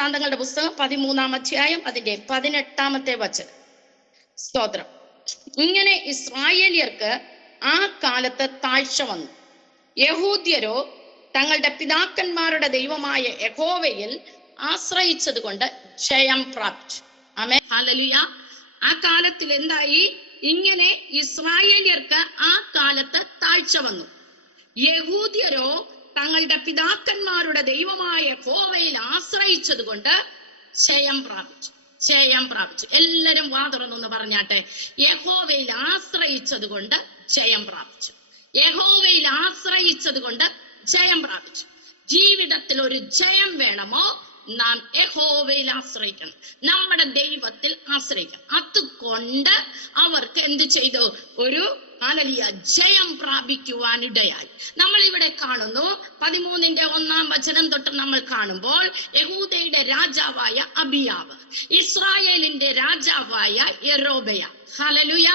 വൃത്താന്തങ്ങളുടെ പുസ്തകം 13-ാം അധ്യായം അതിന്റെ 18-ാമത്തെ വചനം. സ്തോത്രം. ഇങ്ങനെ ഇസ്രായേലിയർക്ക് ആ കാലത്ത് താഴ്ച വന്നു. യഹൂദ്യരോ തങ്ങളുടെ പിതാക്കന്മാരുടെ ദൈവമായ യഹോവയിൽ ആശ്രയിച്ചത് കൊണ്ട് ജയം പ്രാപിച്ചു. ആമേൻ, ഹല്ലേലൂയ. ആ കാലത്തിൽ എന്തായി? ഇങ്ങനെ ഇസ്രായേലിയർക്ക് ആ കാലത്ത് താഴ്ച വന്നു. യഹൂദ്യരോ തങ്ങളുടെ പിതാക്കന്മാരുടെ ദൈവമായ യഹോവയിൽ ആശ്രയിച്ചത് കൊണ്ട് ജയം പ്രാപിച്ചു. ജയം പ്രാപിച്ചു. എല്ലാരും വാതുറന്നൊന്ന് പറഞ്ഞാട്ടെ, യഹോവയിൽ ആശ്രയിച്ചത് കൊണ്ട് ജയം പ്രാപിച്ചു. യഹോവയിൽ ആശ്രയിച്ചത് കൊണ്ട് ജയം പ്രാപിച്ചു. ജീവിതത്തിൽ ഒരു ജയം വേണമോ? നാം യഹോവയിൽ ആശ്രയിക്കണം, നമ്മുടെ ദൈവത്തിൽ ആശ്രയിക്കണം. അതുകൊണ്ട് അവർക്ക് എന്ത് ചെയ്തു? ഒരു ഹല്ലേലൂയ ജയം പ്രാപിക്കുവാനിടയായി. നമ്മൾ ഇവിടെ കാണുന്നു 13-ന്റെ 1-ാം വചനം തൊട്ട് നമ്മൾ കാണുമ്പോൾ യഹൂദയുടെ രാജാവായ അബിയാവ്, ഇസ്രായേലിന്റെ രാജാവായ യെരോബെയാം. ഹല്ലേലൂയ,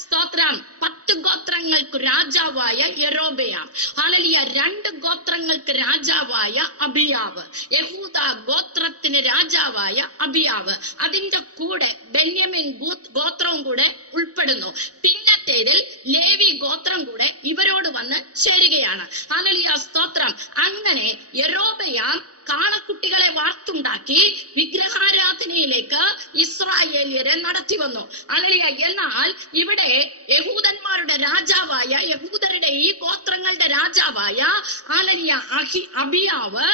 സ്തോത്രം. 10 ഗോത്രങ്ങൾക്ക് രാജാവായ യെരോബെയാം. ഹല്ലേലൂയ. 2 ഗോത്രങ്ങൾക്ക് രാജാവായ അബിയാവ്. യഹൂദ ഗോത്രത്തിന് രാജാവായ അബിയാവ്. അതിന്റെ കൂടെ ബെന്യാമിൻ ഗോത്രവും കൂടെ ഉൾപ്പെടുന്നു. പിന്നത്തേതിൽ ലേവി ഗോത്രം കൂടെ ഇവരോട് വന്ന് ചേരുകയാണ്. ഹല്ലേലൂയ, സ്തോത്രം. അങ്ങനെ യെരോബെയാം കാളക്കുട്ടികളെ വാർത്തുണ്ടാക്കി വിഗ്രഹാരാധനയിലേക്ക് ഇസ്രായേലിയരെ നടത്തി വന്നു. ഹല്ലേലൂയ. എന്നാൽ ഇവിടെ യഹൂദന്മാരുടെ രാജാവായ, യഹൂദരുടെ ഈ ഗോത്രങ്ങളുടെ രാജാവായ ഹല്ലേലൂയ അബിയാവ്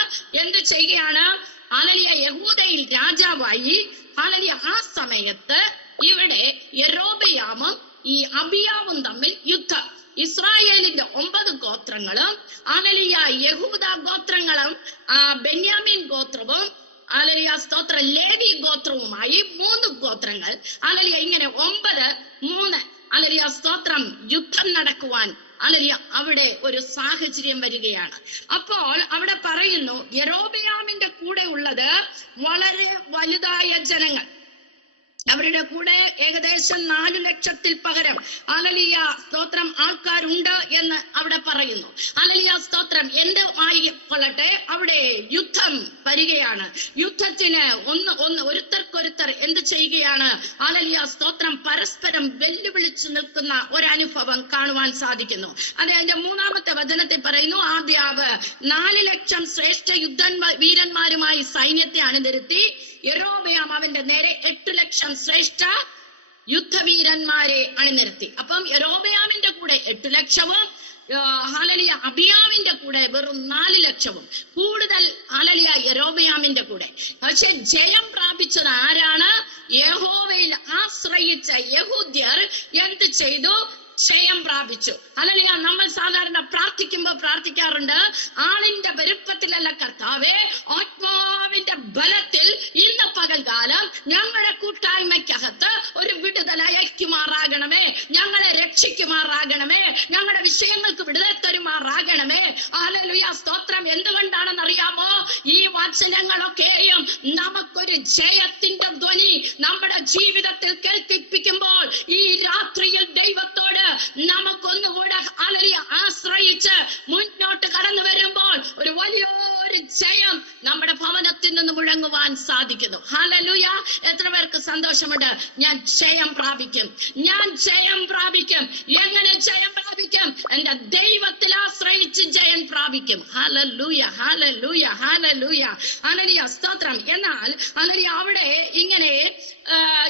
എന്ത് ചെയ്യുകയാണ്? ഹല്ലേലൂയ, യഹൂദയിൽ രാജാവായി. ഹല്ലേലൂയ. ആ സമയത്ത് ഇവിടെ യെരോബെയാമും ഈ അബിയാവും തമ്മിൽ യുദ്ധം. ഇസ്രായേലിന്റെ 9 ഗോത്രങ്ങളും ഹല്ലേലൂയ യഹൂദ ഗോത്രങ്ങളും ബെന്യാമിൻ ഗോത്രവും ഹല്ലേലൂയ സ്തോത്രം ലേവി ഗോത്രവുമായി 3 ഗോത്രങ്ങൾ. ഹല്ലേലൂയ ഇങ്ങനെ 9, 3 ഹല്ലേലൂയ സ്തോത്രം യുദ്ധം നടക്കുവാൻ ഹല്ലേലൂയ അവിടെ ഒരു സാഹചര്യം വരികയാണ്. അപ്പോൾ അവിടെ പറയുന്നു, യെരോബെയാമിന്റെ കൂടെ ഉള്ളത് വളരെ വലുതായ ജനങ്ങൾ. അവരുടെ കൂടെ ഏകദേശം 4 ലക്ഷത്തിൽ പകരം ഹല്ലേലൂയ സ്തോത്രം ആൾക്കാരുണ്ട് എന്ന് അവിടെ പറയുന്നു. ഹല്ലേലൂയ സ്തോത്രം. എന്ത് ആയിക്കൊള്ളട്ടെ, അവിടെ യുദ്ധം വരികയാണ്. യുദ്ധത്തിന് ഒരുത്തർക്കൊരുത്തർ എന്ത് ചെയ്യുകയാണ്? ഹല്ലേലൂയ സ്തോത്രം പരസ്പരം വെല്ലുവിളിച്ചു നിൽക്കുന്ന ഒരനുഭവം കാണുവാൻ സാധിക്കുന്നു. അതിന്റെ 3-ാമത്തെ വചനത്തിൽ പറയുന്നു, ആദ്യാവ് 4 ലക്ഷം ശ്രേഷ്ഠ വീരന്മാരുമായി സൈന്യത്തെ അണിനിരത്തി. യെരോബെയാം അവന്റെ നേരെ 8 ലക്ഷം ശ്രേഷ്ഠ യുദ്ധവീരന്മാരെ അണിനിരത്തി. അപ്പം യെരോബെയാമിന്റെ കൂടെ 8 ലക്ഷവും ഹല്ലേലൂയ അബിയാമിന്റെ കൂടെ വെറും 4 ലക്ഷവും കൂടുതൽ ഹല്ലേലൂയ യെരോബെയാമിന്റെ കൂടെ. പക്ഷെ ജയം പ്രാപിച്ചത് ആരാണ്? യഹോവയിൽ ആശ്രയിച്ച യഹൂദ്യർ എന്ത് ചെയ്തു? ജയം പ്രാപിച്ചു. ഹല്ലേലൂയ. നമ്മൾ സാധാരണ പ്രാർത്ഥിക്കാറുണ്ട്, ആളിന്റെ വലുപ്പത്തിലല്ല കർത്താവേ, ആത്മാവിന്റെ ബലത്തിൽ ഇന്ന് പകൽക്കാലം ഞങ്ങളുടെ കൂട്ടായ്മയ്ക്കകത്ത് ഒരു വിടുതൽ അയക്കുമാറാകണമേ, ഞങ്ങളെ രക്ഷിക്കുമാറാകണമേ, ഞങ്ങളുടെ വിഷയങ്ങൾക്ക് വിടുതൽ തരുമാറാകണമേ. ഹല്ലേലൂയ സ്തോത്രം. എന്തുകൊണ്ടാണെന്ന് അറിയാമോ? ഈ വചനങ്ങളൊക്കെയും നമുക്കൊരു ജയത്തിന്റെ ധ്വനി നമ്മുടെ ജീവിതത്തിൽ കേൾപ്പിക്കുമ്പോൾ ഈ രാത്രിയിൽ ദൈവത്തോട് നമുക്കൊന്നുകൂടെ ഹല്ലേലൂയ ആശ്രയിച്ച് മുന്നോട്ട് കടന്നു വരുമ്പോൾ ഒരു വലിയൊരു ജയം നമ്മുടെ ഭവനത്തിൽ നിന്ന് മുഴങ്ങുവാൻ സാധിക്കുന്നു. ഹല്ലേലൂയ. എത്ര പേർക്ക് സന്തോഷമുണ്ട്? ഞാൻ ജയം പ്രാപിക്കും, ഞാൻ ജയം പ്രാപിക്കും. എങ്ങനെ ജയം പ്രാപിക്കും? എന്റെ ദൈവത്തിൽ ആശ്രയിച്ച് ജയം പ്രാപിക്കും. ഹല്ലേലൂയ, ഹല്ലേലൂയ, ഹല്ലേലൂയ, ഹല്ലേലൂയ സ്തോത്രം. എന്നാൽ ഹല്ലേലൂയ അവിടെ ഇങ്ങനെ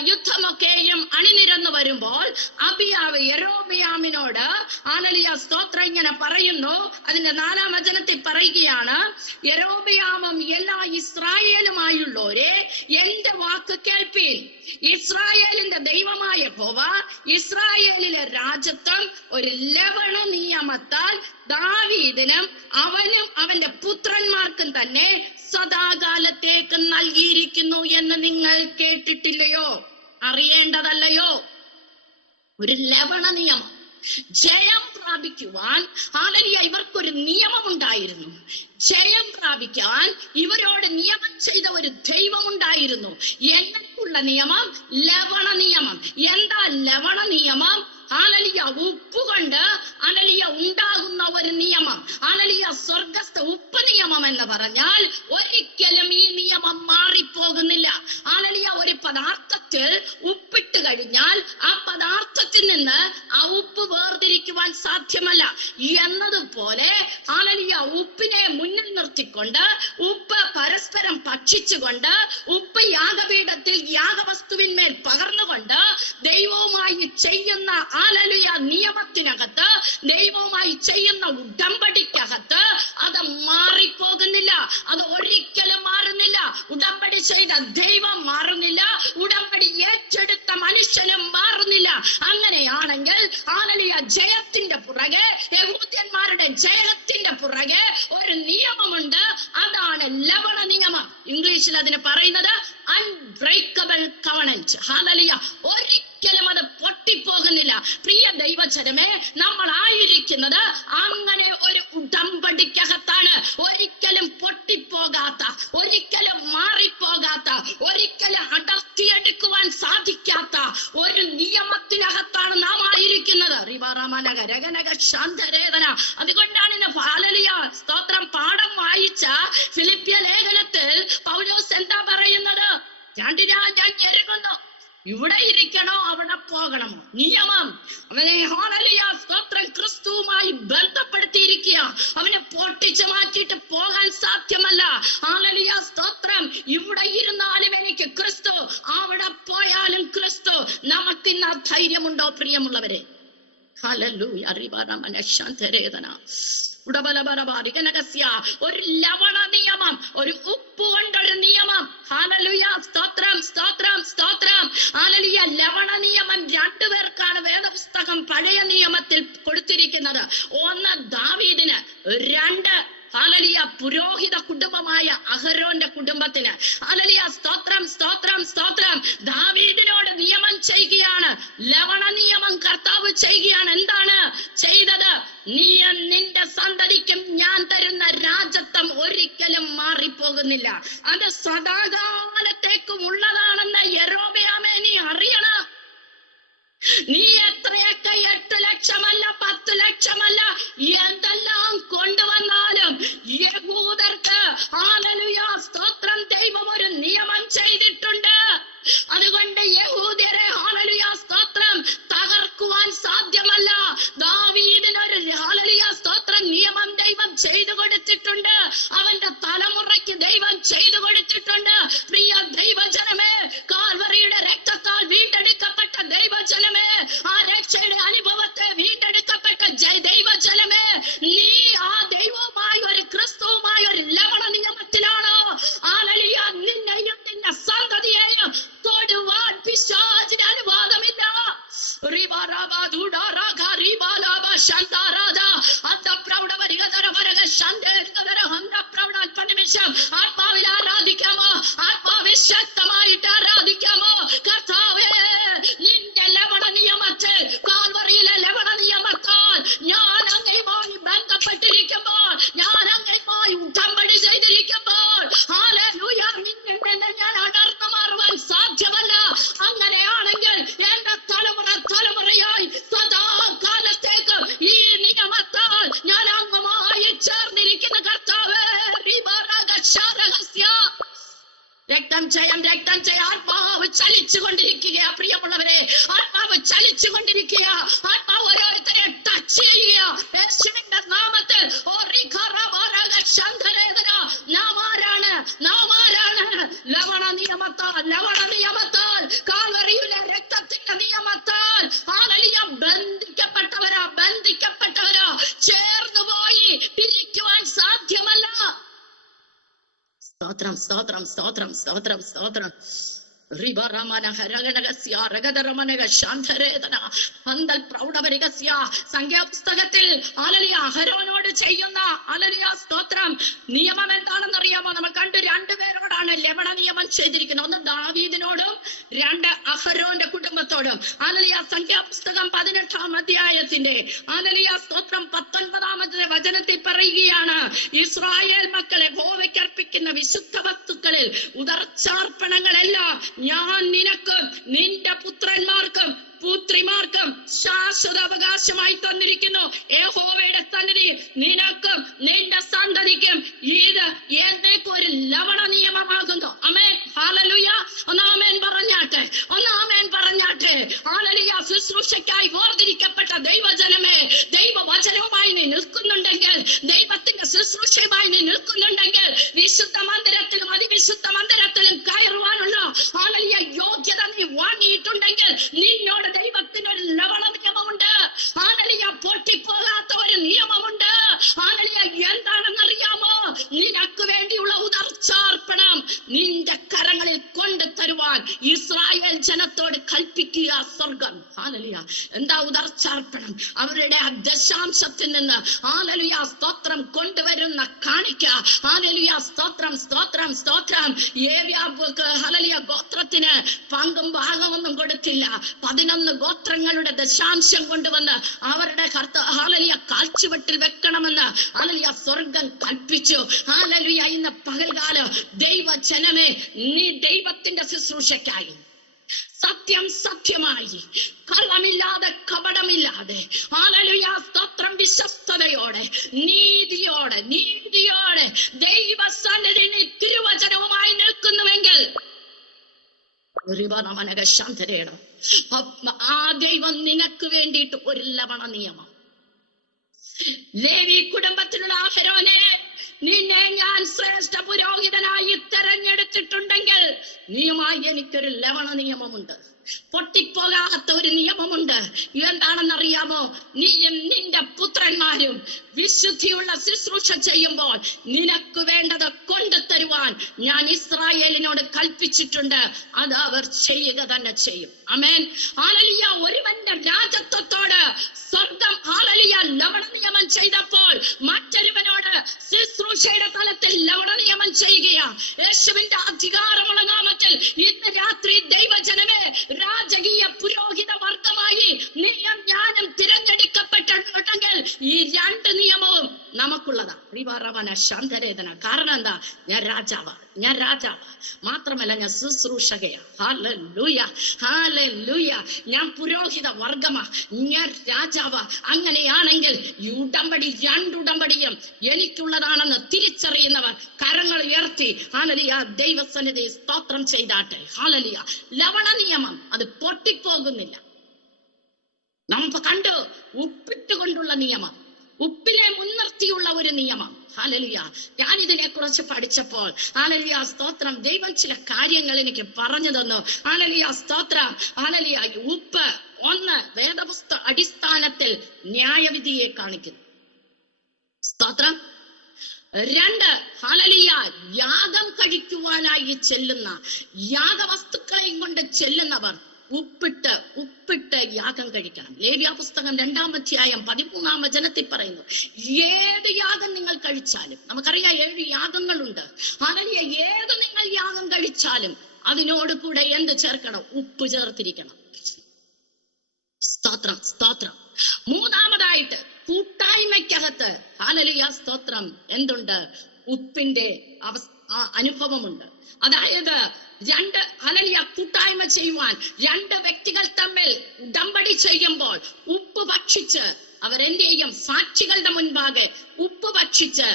യുദ്ധമൊക്കെയും അണിനിരന്നു വരുമ്പോൾ അബിയാവ് യെരോബെയാമിനോട് ഹല്ലേലൂയ സ്തോത്രം ഇങ്ങനെ പറയുന്നു. അതിന്റെ 4-ാം വചനത്തിൽ പറയുകയാണ്, യെരോബെയാമും എല്ലാ ഇസ്രായേലുമായുള്ളവരെ എന്റെ വാക്ക് കേൾപ്പീൻ. ഇസ്രായേലിന്റെ ദൈവമായ യഹോവ ഇസ്രായേലിലെ രാജത്വം ഒരു ലവണ നിയമത്താൽ ദാവീദിനും അവനും അവന്റെ പുത്രന്മാർക്കും തന്നെ സദാകാലത്തേക്ക് നൽകിയിരിക്കുന്നു എന്ന് നിങ്ങൾ കേട്ടിട്ടില്ലയോ? അറിയേണ്ടതല്ലയോ? ഒരു ലവണ നിയമം. ജയം പ്രാപിക്കുവാൻ ഹല്ലേലൂയ ഇവർക്കൊരു നിയമം ഉണ്ടായിരുന്നു. ജയം പ്രാപിക്കാൻ ഇവരോട് നിയമം ചെയ്ത ഒരു ദൈവം ഉണ്ടായിരുന്നു. എങ്ങനെയുള്ള നിയമം? ലവണ നിയമം. എന്താ ലവണ നിയമം? ഹല്ലേലൂയ ഉപ്പുകൊണ്ട് ഹല്ലേലൂയ ഉണ്ടാകുന്ന ഒരു നിയമം. ഹല്ലേലൂയ സ്വർഗ്ഗസ്ഥ ഉപ്പ് നിയമം എന്ന് പറഞ്ഞാൽ ഒരിക്കലും ഈ നിയമം മാറിപ്പോ ഭക്ഷിച്ചുകൊണ്ട് ഉപ്പ് യാഗപീഠത്തിൽ യാഗവസ്തുവിന്മേൽ പകർന്നുകൊണ്ട് ദൈവവുമായി ചെയ്യുന്ന ഹല്ലേലൂയ നിയമത്തിനകത്ത്, ദൈവവുമായി ചെയ്യുന്ന ഉടമ്പടിക്കകത്ത് അത് മാറിപ്പോകുന്നില്ല. അത് ഒരിക്കലും മാറുന്നില്ല. ഉടമ്പടി ചെയ്ത ദൈവം മാറുന്നില്ല, ഉടമ്പടി ഏറ്റെടുത്ത മനുഷ്യനും മാറുന്നില്ല. അങ്ങനെയാണെങ്കിൽ ഹല്ലേലൂയ ജയത്തിന്റെ പുറകെ, യഹൂദന്മാരുടെ ജയത്തിന്റെ പുറകെ ഒരു നിയമമുണ്ട്. അതാണ് ലവണ നിയമം. ഇംഗ്ലീഷിൽ അതിന് പറയുന്നത് അൺബ്രേക്കബിൾ കവണന്റ്. ഹല്ലേലൂയ. ഒരിക്കലും അത് പൊട്ടിപ്പോകുന്നില്ല. പ്രിയ ദൈവജനമേ, നമ്മൾ ആയിരിക്കുന്നത് അങ്ങനെ ഒരു ഉടമ്പടിക്കകത്താണ്. ഒരിക്കലും പൊട്ടിപ്പോകാത്ത, ഒരിക്കലും മാറിപ്പോകാത്ത, ഒരിക്കലും അടർത്തിയെടുക്കുവാൻ സാധിക്കാത്ത ഒരു നിയമത്തിനകത്താണ് നാം ആയിരിക്കുന്നത്. അതുകൊണ്ടാണ് ഇന്ന് ഹല്ലേലൂയ സ്തോത്രം പാഠം വായിച്ച ഫിലിപ്പിയ ലേഖനത്തിൽ പൗലോസ് എന്താ പറയുന്നത്? ഞാൻ ഞെരുങ്ങുന്നു, ഇവിടെ ഇരിക്കണോ അവിടെ പോകണമോ? നിയമം അവനെ ഹല്ലേലൂയ സ്തോത്രം ക്രിസ്തുവുമായി ബന്ധപ്പെടുത്തിയിരിക്കുക. അവനെ പൊട്ടിച്ചു മാറ്റിയിട്ട് പോകാൻ സാധ്യമല്ല. ഹല്ലേലൂയ സ്തോത്രം. ഇവിടെ ഇരുന്നാലും എനിക്ക് ക്രിസ്തു, അവിടെ പോയാലും ക്രിസ്തു. നമുക്കിന്ന് ധൈര്യമുണ്ടോ പ്രിയമുള്ളവരെ? ഹല്ലേലൂയ. ഒരു ലവണ നിയമം, ഒരു ഉപ്പ് കൊണ്ടൊരു നിയമം. ഹല്ലേലൂയ സ്തോത്രം, സ്തോത്രം, സ്തോത്രം. ഹല്ലേലൂയ. ലവണ നിയമം രണ്ടുപേർക്കാണ് വേദപുസ്തകം പഴയ നിയമത്തിൽ കൊടുത്തിരിക്കുന്നത്. ഒന്ന് ദാവീദിന്, രണ്ട് ഹല്ലേലൂയ പുരോഹിത കുടുംബമായ അഹരോന്റെ കുടുംബത്തിന്. ഹല്ലേലൂയ സ്തോത്രം, സ്തോത്രം, സ്തോത്രം. ദാവീദിനോട് നിയമം ചെയ്യുകയാണ്, ലവണ നിയമം കർത്താവ് ചെയ്യുകയാണ്. എന്താണ് ചെയ്തത്? നിന്റെ സന്തതിക്കും ഞാൻ തരുന്ന രാജത്വം ഒരിക്കലും മാറിപ്പോകുന്നില്ല, അത് സദാകാലത്തേക്കും ഉള്ളതാണെന്ന് യെരോബെയാമേ നീ അറിയണം. നീ എത്രയൊക്കെ 8 ലക്ഷമല്ല 10 ലക്ഷമല്ല എന്തെല്ലാം കൊണ്ടുവന്നാലും യഹൂദർക്ക് ഹല്ലേലൂയ സ്തോത്രം ദൈവം ഒരു നിയമം ചെയ്തിട്ടുണ്ട്. അതുകൊണ്ട് യഹൂദരെ ഹല്ലേലൂയ സ്തോത്രം തകർക്കുവാൻ സാധ്യമല്ല. ദാവീദിനൊരു ഹല്ലേലൂയ സ്തോത്രം നിയമം ദൈവം ചെയ്തു കൊടുത്തിട്ടുണ്ട്. അവന്റെ തലമുറയ്ക്ക് ദൈവം ചെയ്തു കൊടുത്തിട്ടുണ്ട്. പ്രിയ ദൈവജനമേ, കാൽവറിയുടെ രക്തത്താൽ വീണ്ടെടുക്കപ്പെട്ട ദൈവജനമേ, ആ രക്ഷയുടെ അനുഭവത്തെ വീണ്ടെടുക്കപ്പെട്ട ദൈവജനമേ, നീ ആ ദൈവവുമായി ഒരു ക്രിസ്തുവുമായി ഒരു ലവണ നിയമത്തിലാണോ? ഹല്ലേലൂയ. നിന്നെയും നിന്റെ സന്തതിയെയും തൊടുവാൻ പിശാചിന് അനുവാദമില്ല. ആത്മാവിൽ ആരാധിക്കാമോ? ആത്മാവിൽ ശക്തമായിട്ട് ആരാധിക്കാമോ? കർത്താവേ, നിന്റെ ലവണ നിയമത്തെ, കാൽവറിയിലെ ലവണ നിയമത്താൽ ഞാൻ അങ്ങയുമായി ബന്ധപ്പെട്ടിരിക്കുമ്പോൾ, ഞാൻ അങ്ങയുമായി ഉടമ്പടി ചെയ്തിരിക്കുമ്പോൾ, ഹല്ലേലൂയ, നിന്നിൽ നിന്ന് ഞാൻ അടർന്നു മാറുവാൻ സാധ്യമല്ല. അങ്ങനെയാണെങ്കിൽ എന്റെ തലമുറയായി സദാകാലത്തേക്ക് ഈ നിയമത്താൽ ഞാൻ അങ്ങുമായി ചേർന്നിരിക്കുന്ന കർത്താവേ, രക്തം ചെയ്യാൻ ആത്മാവ് ചലിച്ചുകൊണ്ടിരിക്കുക. പ്രിയമുള്ളവരെ, ആത്മാവ് ചലിച്ചുകൊണ്ടിരിക്കുക. ആത്മാവ് ഓരോരുത്തരെ ടച്ച് ചെയ്യുക. യേശുവിന്റെ നാമത്തിൽ നാം ആരാണ്? ലവണ നിയമത്താൽ കാൽവറിയിലെ രക്തത്തിന്റെ നിയമത്താൽ ഹല്ലേലൂയ ബന്ധിക്കപ്പെട്ടവരാ ചേർന്നുപോയി പിരിക്കുവാൻ സാധ്യമല്ല. സ്തോത്രം, സ്തോത്രം, സ്തോത്രം, സ്തോത്രം, സ്തോത്രം. സംഖ്യാപുസ്തകത്തിൽ അഹരോനോട് ചെയ്യുന്ന സ്തോത്രം നിയമം എന്താണെന്നറിയാമോ? നമ്മൾ കണ്ടു, രണ്ടുപേരോടാണ് ലവണ നിയമം ചെയ്തിരിക്കുന്നത്. ഒന്ന് ദാവീദിനോടും, രണ്ട് അഹരോന്റെ കുടുംബത്തോടും. സംഖ്യാപുസ്തകം 18-ാം അധ്യായത്തിന്റെ സ്തോത്രം 19-ാമത്തെ വചനത്തിൽ പറയുകയാണ്, ഇസ്രായേൽ മക്കളെ യഹോവയ്ക്കർപ്പിക്കുന്ന വിശുദ്ധ വസ്തുക്കളിൽ ഉദർച്ചാർപ്പണങ്ങളെല്ലാം ഞാൻ നിനക്കും നിന്റെ പുത്രന്മാർക്കും പുത്രിമാർക്കും ശാശ്വത അവകാശമായി തന്നിരിക്കുന്നു. യഹോവയുടെ സന്നിധി നിനക്കും നിന്റെ സന്തതിക്കും ഇത് എന്നേക്കും ഒരു ലവണ നിയമമാകുന്നു. ആമേൻ, ഹല്ലേലൂയ. ഒന്നാമേൻ പറഞ്ഞാട്ടെ. ഹല്ലേലൂയ. ശുശ്രൂഷയ്ക്കായി വേർതിരിക്കപ്പെട്ട ദൈവജനമേ, ദൈവവചനവുമായി നീ നിൽക്കുന്നുണ്ടെങ്കിൽ, ദൈവത്തിന്റെ ശുശ്രൂഷയുമായി നീ നിൽക്കുന്നുണ്ടെങ്കിൽ, വിശുദ്ധ മന്ദിരത്തിലും അതിവിശുദ്ധ നിന്റെ കരങ്ങളിൽ കൊണ്ടു തരുവാൻ ഇസ്രായേൽ ജനത്തോട് കൽപ്പിക്കുക സ്വർഗം. ഹല്ലേലൂയ. എന്താ ഉദർച്ചാർപ്പണം? അവരുടെ ദശാംശത്തിൽ നിന്ന് ഹല്ലേലൂയ സ്തോത്രം കൊണ്ടുവരുന്ന കാണിക്ക. ഹല്ലേലൂയ സ്തോത്രം സ്തോത്രം സ്തോത്രം. ഹല്ലേലൂയ ഗോത്രത്തിന് പങ്കും ഭാഗമൊന്നും കൊടുത്തില്ല. 11 ഗോത്രങ്ങളുടെ ദശാംശം കൊണ്ടുവന്ന് അവരുടെ ഹല്ലേലൂയ കാൽച്ചുവട്ടിൽ വെക്കണമെന്ന് ഹല്ലേലൂയ സ്വർഗം കൽപ്പിച്ചു. ഹല്ലേലൂയ. ഇന്ന് പകൽകാലം ദൈവജനമേ, നീ ദൈവത്തിന്റെ ശുശ്രൂഷയ്ക്കായി സത്യം സത്യമായി, കള്ളമില്ലാതെ കപടമില്ലാതെ ഹല്ലേലൂയ സ്തോത്രം വിശ്വസ്തയോടെ നീതിയോടെ ദൈവസന്നിധിയിൽ തിരുവചനവുമായി നിൽക്കുന്നുവെങ്കിൽ ആ ദൈവം നിനക്ക് വേണ്ടിയിട്ട് ഒരു ലവണ നിയമം. ലേവി കുടുംബത്തിലുള്ള ആഹരോനെ, നിന്നെ ഞാൻ ശ്രേഷ്ഠ പുരോഹിതനായി തെരഞ്ഞെടുത്തിട്ടുണ്ടെങ്കിൽ നീയുമായി എനിക്കൊരു ലവണ നിയമമുണ്ട്. പൊട്ടിപ്പോകാത്ത ഒരു നിയമമുണ്ട്. എന്താണെന്നറിയാമോ? നീയും നിന്റെ പുത്രന്മാരും വിശുദ്ധിയുള്ള ശുശ്രൂഷ ചെയ്യുമ്പോൾ നിനക്ക് വേണ്ടത് കൊണ്ടുതരുവാൻ ഞാൻ ഇസ്രായേലിനോട് കൽപ്പിച്ചിട്ടുണ്ട്. അത് അവർ ചെയ്യുക തന്നെ ചെയ്യും. ആമേൻ. ഹല്ലേലൂയ. ഒരുവന്റെ രാജത്വത്തോട് സ്വർഗം ഹല്ലേലൂയ ലവണ നിയമം ചെയ്തപ്പോൾ മറ്റൊരുവനോട് ശുശ്രൂഷയുടെ തലത്തിൽ ലവണ നിയമം ചെയ്യുകയാണ്. യേശുവിന്റെ അധികാരമുള്ള നാമത്തിൽ ഇന്ന് രാത്രി ദൈവജനമേ, രാജകീയ പുരോഹിത വർഗമായി നീയും ഞാനും തിരഞ്ഞെടുക്കപ്പെട്ടിട്ടുണ്ടെങ്കിൽ ഈ 2 നിയമവും നമുക്കുള്ളതാ. ശാന്തരേതന. കാരണം എന്താ? ഞാൻ രാജാവാ. മാത്രമല്ല ഞാൻ ശുശ്രൂഷകയാ. Hallelujah hallelujah. ഞാൻ പുരോഹിത വർഗമാ, ഞാൻ രാജാവാ. അങ്ങനെയാണെങ്കിൽ ഈ ഉടമ്പടി 2 ഉടമ്പടിയും എനിക്കുള്ളതാണെന്ന് തിരിച്ചറിയുന്നവർ കരങ്ങൾ ഉയർത്തി ഹല്ലേലൂയ ദൈവസന്നിധി സ്തോത്രം ചെയ്താട്ടെ. ഹല്ലേലൂയ. ലവണ നിയമം അത് പൊട്ടിപ്പോകുന്നില്ല. നമുക്ക് കണ്ടു ഉപ്പിട്ടുകൊണ്ടുള്ള നിയമം, ഉപ്പിനെ മുൻനിർത്തിയുള്ള ഒരു നിയമം. ഹല്ലേലൂയ. ഞാൻ ഇതിനെ കുറിച്ച് പഠിച്ചപ്പോൾ ഹല്ലേലൂയ സ്തോത്രം ദൈവം ചില കാര്യങ്ങൾ എനിക്ക് പറഞ്ഞു തന്നു. ഹല്ലേലൂയ സ്തോത്രം. ഹല്ലേലൂയ. ഉപ്പ് 1 വേദപുസ്തക അടിസ്ഥാനത്തിൽ ന്യായവിധിയെ കാണിക്കുന്നു. സ്തോത്രം. 2 ഹല്ലേലൂയ യാഗം കഴിക്കുവാനായി ചെല്ലുന്ന യാഗവസ്തുക്കളെയും കൊണ്ട് ചെല്ലുന്നവർ ഉപ്പിട്ട് യാഗം കഴിക്കണം. ലേവ്യ പുസ്തകം 2-ാം അധ്യായം 13-ാം വചനത്തിൽ പറയുന്നു, ഏത് യാഗം നിങ്ങൾ കഴിച്ചാലും, നമുക്കറിയാം 7 യാഗങ്ങളുണ്ട്. ഹല്ലേലൂയ. ഏത് നിങ്ങൾ യാഗം കഴിച്ചാലും അതിനോട് കൂടെ എന്ത് ചേർക്കണം? ഉപ്പ് ചേർത്തിരിക്കണം. സ്തോത്രം സ്തോത്രം. 3-ാമതായിട്ട് കൂട്ടായ്മയ്ക്കകത്ത് ഹല്ലേലൂയ സ്തോത്രം എന്തുണ്ട്? ഉപ്പിന്റെ അനുഭവമുണ്ട്. അതായത് 2 ഹല്ലേലൂയ കൂട്ടായ്മ ചെയ്യുവാൻ 2 വ്യക്തികൾ തമ്മിൽ ഉടമ്പടി ചെയ്യുമ്പോൾ ഉപ്പ് ഭക്ഷിച്ച് അവരെന്ത് ചെയ്യും? സാക്ഷികളുടെ മുൻപാകെ ഉപ്പ് ഭക്ഷിച്ച്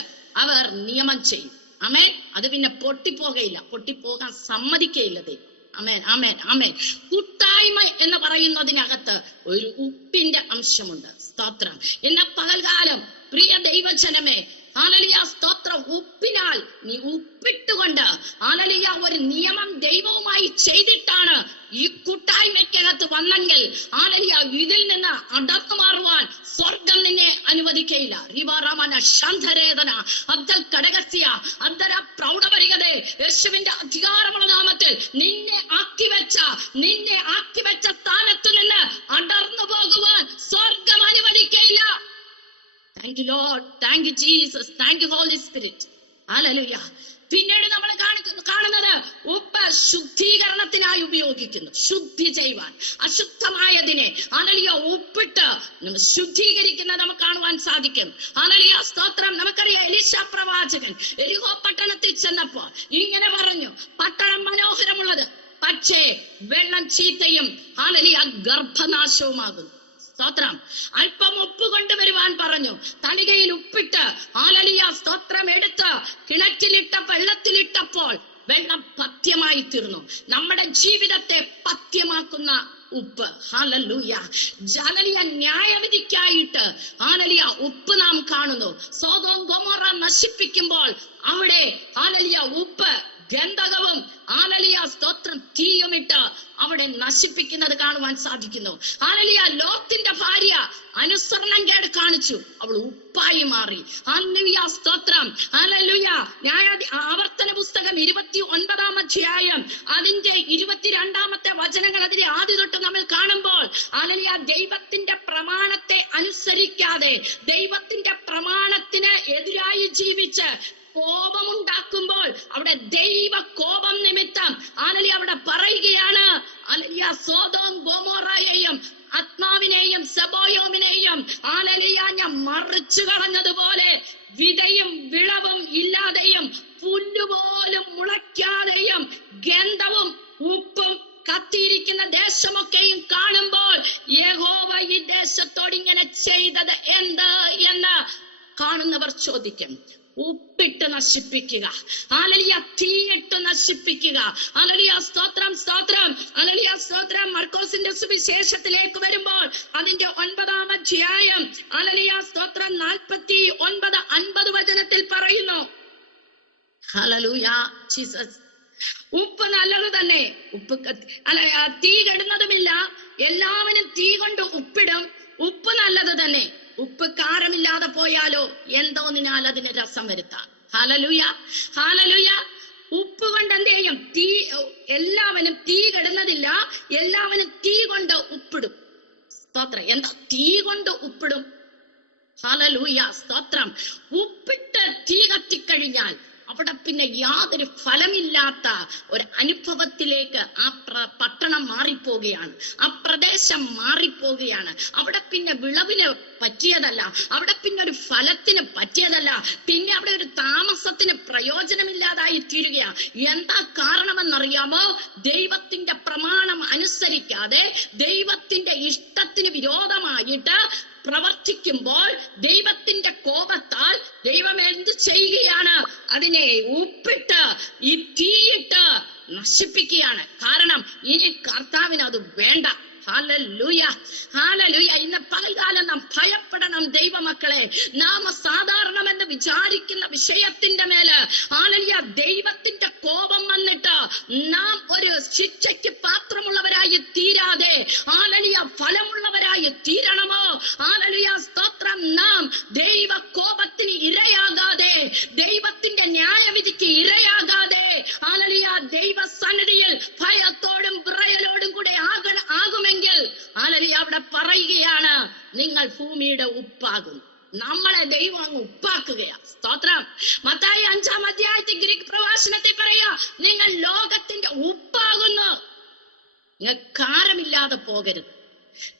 അവർ നിയമം ചെയ്യും. ആമേൻ. അത് പിന്നെ പൊട്ടിപ്പോകാൻ സമ്മതിക്കയില്ല ദൈവം. ആമേൻ ആമേൻ ആമേൻ. കൂട്ടായ്മ എന്ന് പറയുന്നതിനകത്ത് ഒരു ഉപ്പിന്റെ അംശമുണ്ട്. സ്തോത്രം. എന്ന പകൽകാലം പ്രിയ ദൈവജനമേ, ഹല്ലേലൂയ സ്തോത്രം, ഉപ്പിനാൽ നീ ഉപ്പിട്ടുകൊണ്ട് ഹല്ലേലൂയ ഒരു നിയമം ദൈവവുമായി ചെയ്തിട്ടാണ് ഈ കൂട്ടായ്മയ്ക്കകത്ത് വന്നെങ്കിൽ ഹല്ലേലൂയ ഇതിൽ നിന്ന് അടർന്നു മാറുവാൻ സ്വർഗം നിന്നെ അനുവദിക്കയില്ല. യേശുവിന്റെ അധികാരമുള്ള നാമത്തിൽ നിന്നെ ആക്കിവെച്ച സ്ഥാനത്ത് നിന്ന് അടർന്നു പോകുവാൻ സ്വർഗം അനുവദിക്കയില്ല. Thank you Lord, thank you Jesus, thank you Holy Spirit. Hallelujah. പിന്നീട് നമ്മൾ കാണുന്നത് ഉപ്പ് ശുദ്ധീകരണത്തിനായി ഉപയോഗിക്കുന്നു. ശുദ്ധി ചെയ്യുവാൻ അശുദ്ധമായതിനെ ഹല്ലേലൂയ ഉപ്പിട്ട് ശുദ്ധീകരിക്കുന്നത് നമുക്ക് കാണുവാൻ സാധിക്കും. ഹല്ലേലൂയ സ്തോത്രം. നമുക്കറിയാം എലീശ പ്രവാചകൻ എരിഹോ പട്ടണത്തിൽ ചെന്നപ്പോൾ ഇങ്ങനെ പറഞ്ഞു, പട്ടണം മനോഹരമുള്ളത്, പക്ഷേ വെള്ളം ചീത്തയും ഹല്ലേലൂയ ഗർഭനാശവുമാകുന്നു. സ്തോത്രം. അല്പം ഉപ്പ് കൊണ്ടുവരുവാൻ പറഞ്ഞു. തളികയിൽ ഉപ്പിട്ട് ഹല്ലേലൂയ സ്തോത്രം എടുത്ത് കിണറ്റിലിട്ട വെള്ളത്തിലിട്ടപ്പോൾ വെള്ളം പഥ്യമായി തീർന്നു. നമ്മുടെ ജീവിതത്തെ പഥ്യമാക്കുന്ന ഉപ്പ്. ഹല്ലേലൂയ. ഹല്ലേലൂയ. ന്യായവിധിക്കായിട്ട് ഹല്ലേലൂയ ഉപ്പ് നാം കാണുന്നു. സോദോം ഗൊമോറ നശിപ്പിക്കുമ്പോൾ അവിടെ ഹല്ലേലൂയ ഉപ്പ് ഗന്ധകവും ഹല്ലേലൂയ സ്തോത്രം തീയുമിട്ട് അവിടെ നശിപ്പിക്കുന്നത് കാണുവാൻ സാധിക്കുന്നു. ഹല്ലേലൂയ. ലോത്തിന്റെ ഭാര്യ അനുസരണം കേട് കാണിച്ചു, അവൾ ഉപ്പായി മാറി. ഹല്ലേലൂയ, സ്തോത്രം. ഹല്ലേലൂയ. ആവർത്തന പുസ്തകം 29-ാം അധ്യായം അതിന്റെ 22-ാമത്തെ വചനങ്ങൾ അതിന്റെ ആദ്യ തൊട്ട് നമ്മൾ കാണുമ്പോൾ ഹല്ലേലൂയ, ദൈവത്തിന്റെ പ്രമാണത്തെ അനുസരിക്കാതെ ദൈവത്തിന്റെ പ്രമാണത്തിന് എതിരായി ജീവിച്ച് കോപമുണ്ടാക്കുമ്പോൾ അവിടെ ദൈവ കോപം നിമിത്തം ഹല്ലേലൂയ അവിടെ പറയുകയാണ്, ഹല്ലേലൂയ, സോദോം ഗൊമോറയെയും ആത്മാവിനെയും സെബോയോമിനെയും ഹല്ലേലൂയ ഞാൻ മറിച്ചു കളഞ്ഞതുപോലെ വിതയും വിളവും ഇല്ലാതെയും പുല്ലുപോലും മുളയ്ക്കാതെയും ഗന്ധവും ഉപ്പും കത്തിയിരിക്കുന്ന ദേശമൊക്കെയും കാണുമ്പോൾ യഹോവ ഈ ദേശത്തോട് ഇങ്ങനെ ചെയ്തത് എന്ത് എന്ന് കാണുന്നവർ ചോദിക്കും. ഉപ്പിട്ട് നശിപ്പിക്കുക, ഹല്ലേലൂയ, തീയിട്ട് നശിപ്പിക്കുക. ഹല്ലേലൂയ, സ്തോത്രം, സ്തോത്രം. ഹല്ലേലൂയ, സ്തോത്രം. മർക്കോസിന്റെ സുവിശേഷത്തിലേക്ക് വരുമ്പോൾ അതിന്റെ 9-ാം അധ്യായം ഹല്ലേലൂയ, സ്തോത്രം 49-50 വചനത്തിൽ പറയുന്നു. Hallelujah, Jesus. ഉപ്പ് നല്ലത് തന്നെ, ഉപ്പ് തീ കെടുന്നതുമില്ല, എല്ലാവരും തീ കൊണ്ട് ഉപ്പിടും. ഉപ്പ് നല്ലത് തന്നെ. ഉപ്പ് കാരമില്ലാതെ പോയാലോ എന്തോന്നിനാൽ അതിന് രസം വരുത്താം. Hallelujah, hallelujah. ഉപ്പ് കൊണ്ട് എന്ത് ചെയ്യും? തീ, എല്ലാവരും തീ കെടുന്നതില്ല, എല്ലാവരും തീ കൊണ്ട് ഉപ്പിടും. സ്തോത്രം. എന്താ തീ കൊണ്ട് ഉപ്പിടും? ഹല്ലേലൂയ, സ്തോത്രം. ഉപ്പിട്ട് തീ കത്തിക്കഴിഞ്ഞാൽ അവിടെ പിന്നെ യാതൊരു ഫലമില്ലാത്ത ഒരു അനുഭവത്തിലേക്ക് ആ പട്ടണം മാറിപ്പോവുകയാണ്, ആ പ്രദേശം മാറിപ്പോവുകയാണ്. അവിടെ പിന്നെ വിളവിന് പറ്റിയതല്ല, അവിടെ പിന്നെ ഒരു ഫലത്തിന് പറ്റിയതല്ല, പിന്നെ അവിടെ ഒരു താമസത്തിന് പ്രയോജനമില്ലാതായി തീരുകയാണ്. എന്താ കാരണമെന്നറിയാമോ? ദൈവത്തിന്റെ പ്രമാണം അനുസരിക്കാതെ ദൈവത്തിന്റെ ഇഷ്ടത്തിന് വിരോധമായിട്ട് പ്രവർത്തിക്കുമ്പോൾ ദൈവത്തിന്റെ കോപത്താൽ ദൈവം എന്ത് ചെയ്യുകയാണ്? അതിനെ ഉപ്പിട്ട് ഈ തീയിട്ട് നശിപ്പിക്കുകയാണ്. കാരണം ഇനി കർത്താവിന് അത് വേണ്ട. Hallelujah, hallelujah. ഇന്ന് പകൽക്കാലം നാം ഭയപ്പെടണം ദൈവമക്കളെ. നാം സാധാരണമെന്ന് വിചാരിക്കുന്ന വിഷയത്തിന്റെ മേല് ഹല്ലേലൂയ ദൈവത്തിന്റെ കോപം വന്നിട്ട് നാം ഒരു ശിക്ഷയ്ക്ക് പാത്രമുള്ളവരായി തീരാതെ ഹല്ലേലൂയ ഫലമുള്ളവരായി തീരണമോ? ഹല്ലേലൂയ, സ്തോത്രം. നാം ദൈവ കോപത്തിന് ഇരയാകാതെ, ദൈവത്തിന്റെ ന്യായവിധിക്ക് ഇരയാകാതെ ഹല്ലേലൂയ ദൈവ സന്നിധിയിൽ ഭയത്തോടും വിറയലോടും കൂടെ ആകുമെങ്കിൽ ഹല്ലേലൂയ അവിടെ പറയുകയാണ്, നിങ്ങൾ ഭൂമിയുടെ ഉപ്പാകും. നമ്മളെ ദൈവം അങ്ങ് ഉപ്പാക്കുകയാ. സ്തോത്രം. മത്തായി 5-ാം അധ്യായത്തിൽ ഗ്രീക്ക് പ്രഭാഷണത്തിൽ പറയാ, നിങ്ങൾ ലോകത്തിന്റെ ഉപ്പാകുന്നു. നിങ്ങൾ കാരമില്ലാതെ പോകരുത്.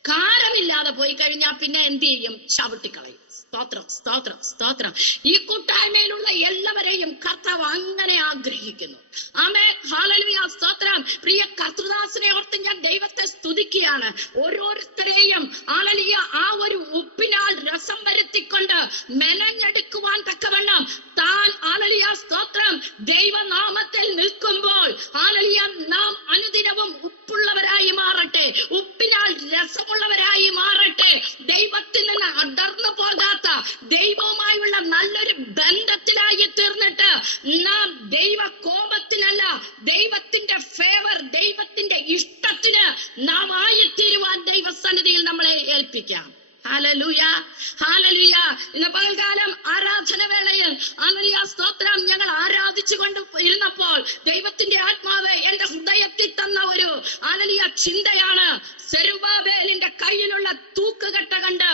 കാരമില്ലാതെ പോയി കഴിഞ്ഞാൽ പിന്നെ എന്ത് ചെയ്യും? ചവിട്ടിക്കളയും. സ്തോത്രം, സ്തോത്രം, സ്തോത്രം. ഈ കൂട്ടായ്മയിലുള്ള എല്ലാവരെയും കർത്താവ് അങ്ങനെ ആഗ്രഹിക്കുന്നു. ആമേൻ, ഹല്ലേലൂയ, സ്തോത്രം. പ്രിയ കർത്തൃദാസനെ ഓർത്ത് ഞാൻ ദൈവത്തെ സ്തുതിക്കുകയാണ്. ഓരോരുത്തരെയും ഹല്ലേലൂയ ആ ഒരു ഉപ്പിനാൽ രസം വരുത്തിക്കൊണ്ട് മെനഞ്ഞെടുക്കുവാൻ തക്കവണ്ണം താൻ ഹല്ലേലൂയ, സ്തോത്രം, ദൈവനാമത്തിൽ നിൽക്കുമ്പോൾ ഹല്ലേലൂയ നാം അനുദിനവും ഉപ്പുള്ളവരായി മാറട്ടെ, ഉപ്പിനാൽ രസമുള്ളവരായി മാറട്ടെ. ദൈവത്തിൽ നിന്ന് അടർന്നു പോകാത്ത ദൈവവുമായുള്ള നല്ലൊരു ബന്ധത്തിലായി തീർന്നിട്ട് നാം ദൈവ കോപത്തിനല്ല, ദൈവത്തിന്റെ ഫേവർ, ദൈവത്തിന്റെ ഇഷ്ടത്തിന് നാം ആയിത്തീരുവാൻ ദൈവസന്നിധിയിൽ നമ്മളെ ഏൽപ്പിക്കാം. Hallelujah, hallelujah. ഇന്ന് പകൽക്കാലം ആരാധന വേളയിൽ ഹല്ലേലൂയ, സ്തോത്രം, ഞങ്ങൾ ആരാധിച്ചു കൊണ്ട് ഇരുന്നപ്പോൾ ദൈവത്തിന്റെ ആത്മാവ് എന്റെ ഹൃദയത്തിൽ തന്ന ഒരു ഹല്ലേലൂയ ചിന്തയാണ്. സെരുബ്ബാബേലിന്റെ കയ്യിലുള്ള തൂക്കുകെട്ട കണ്ട്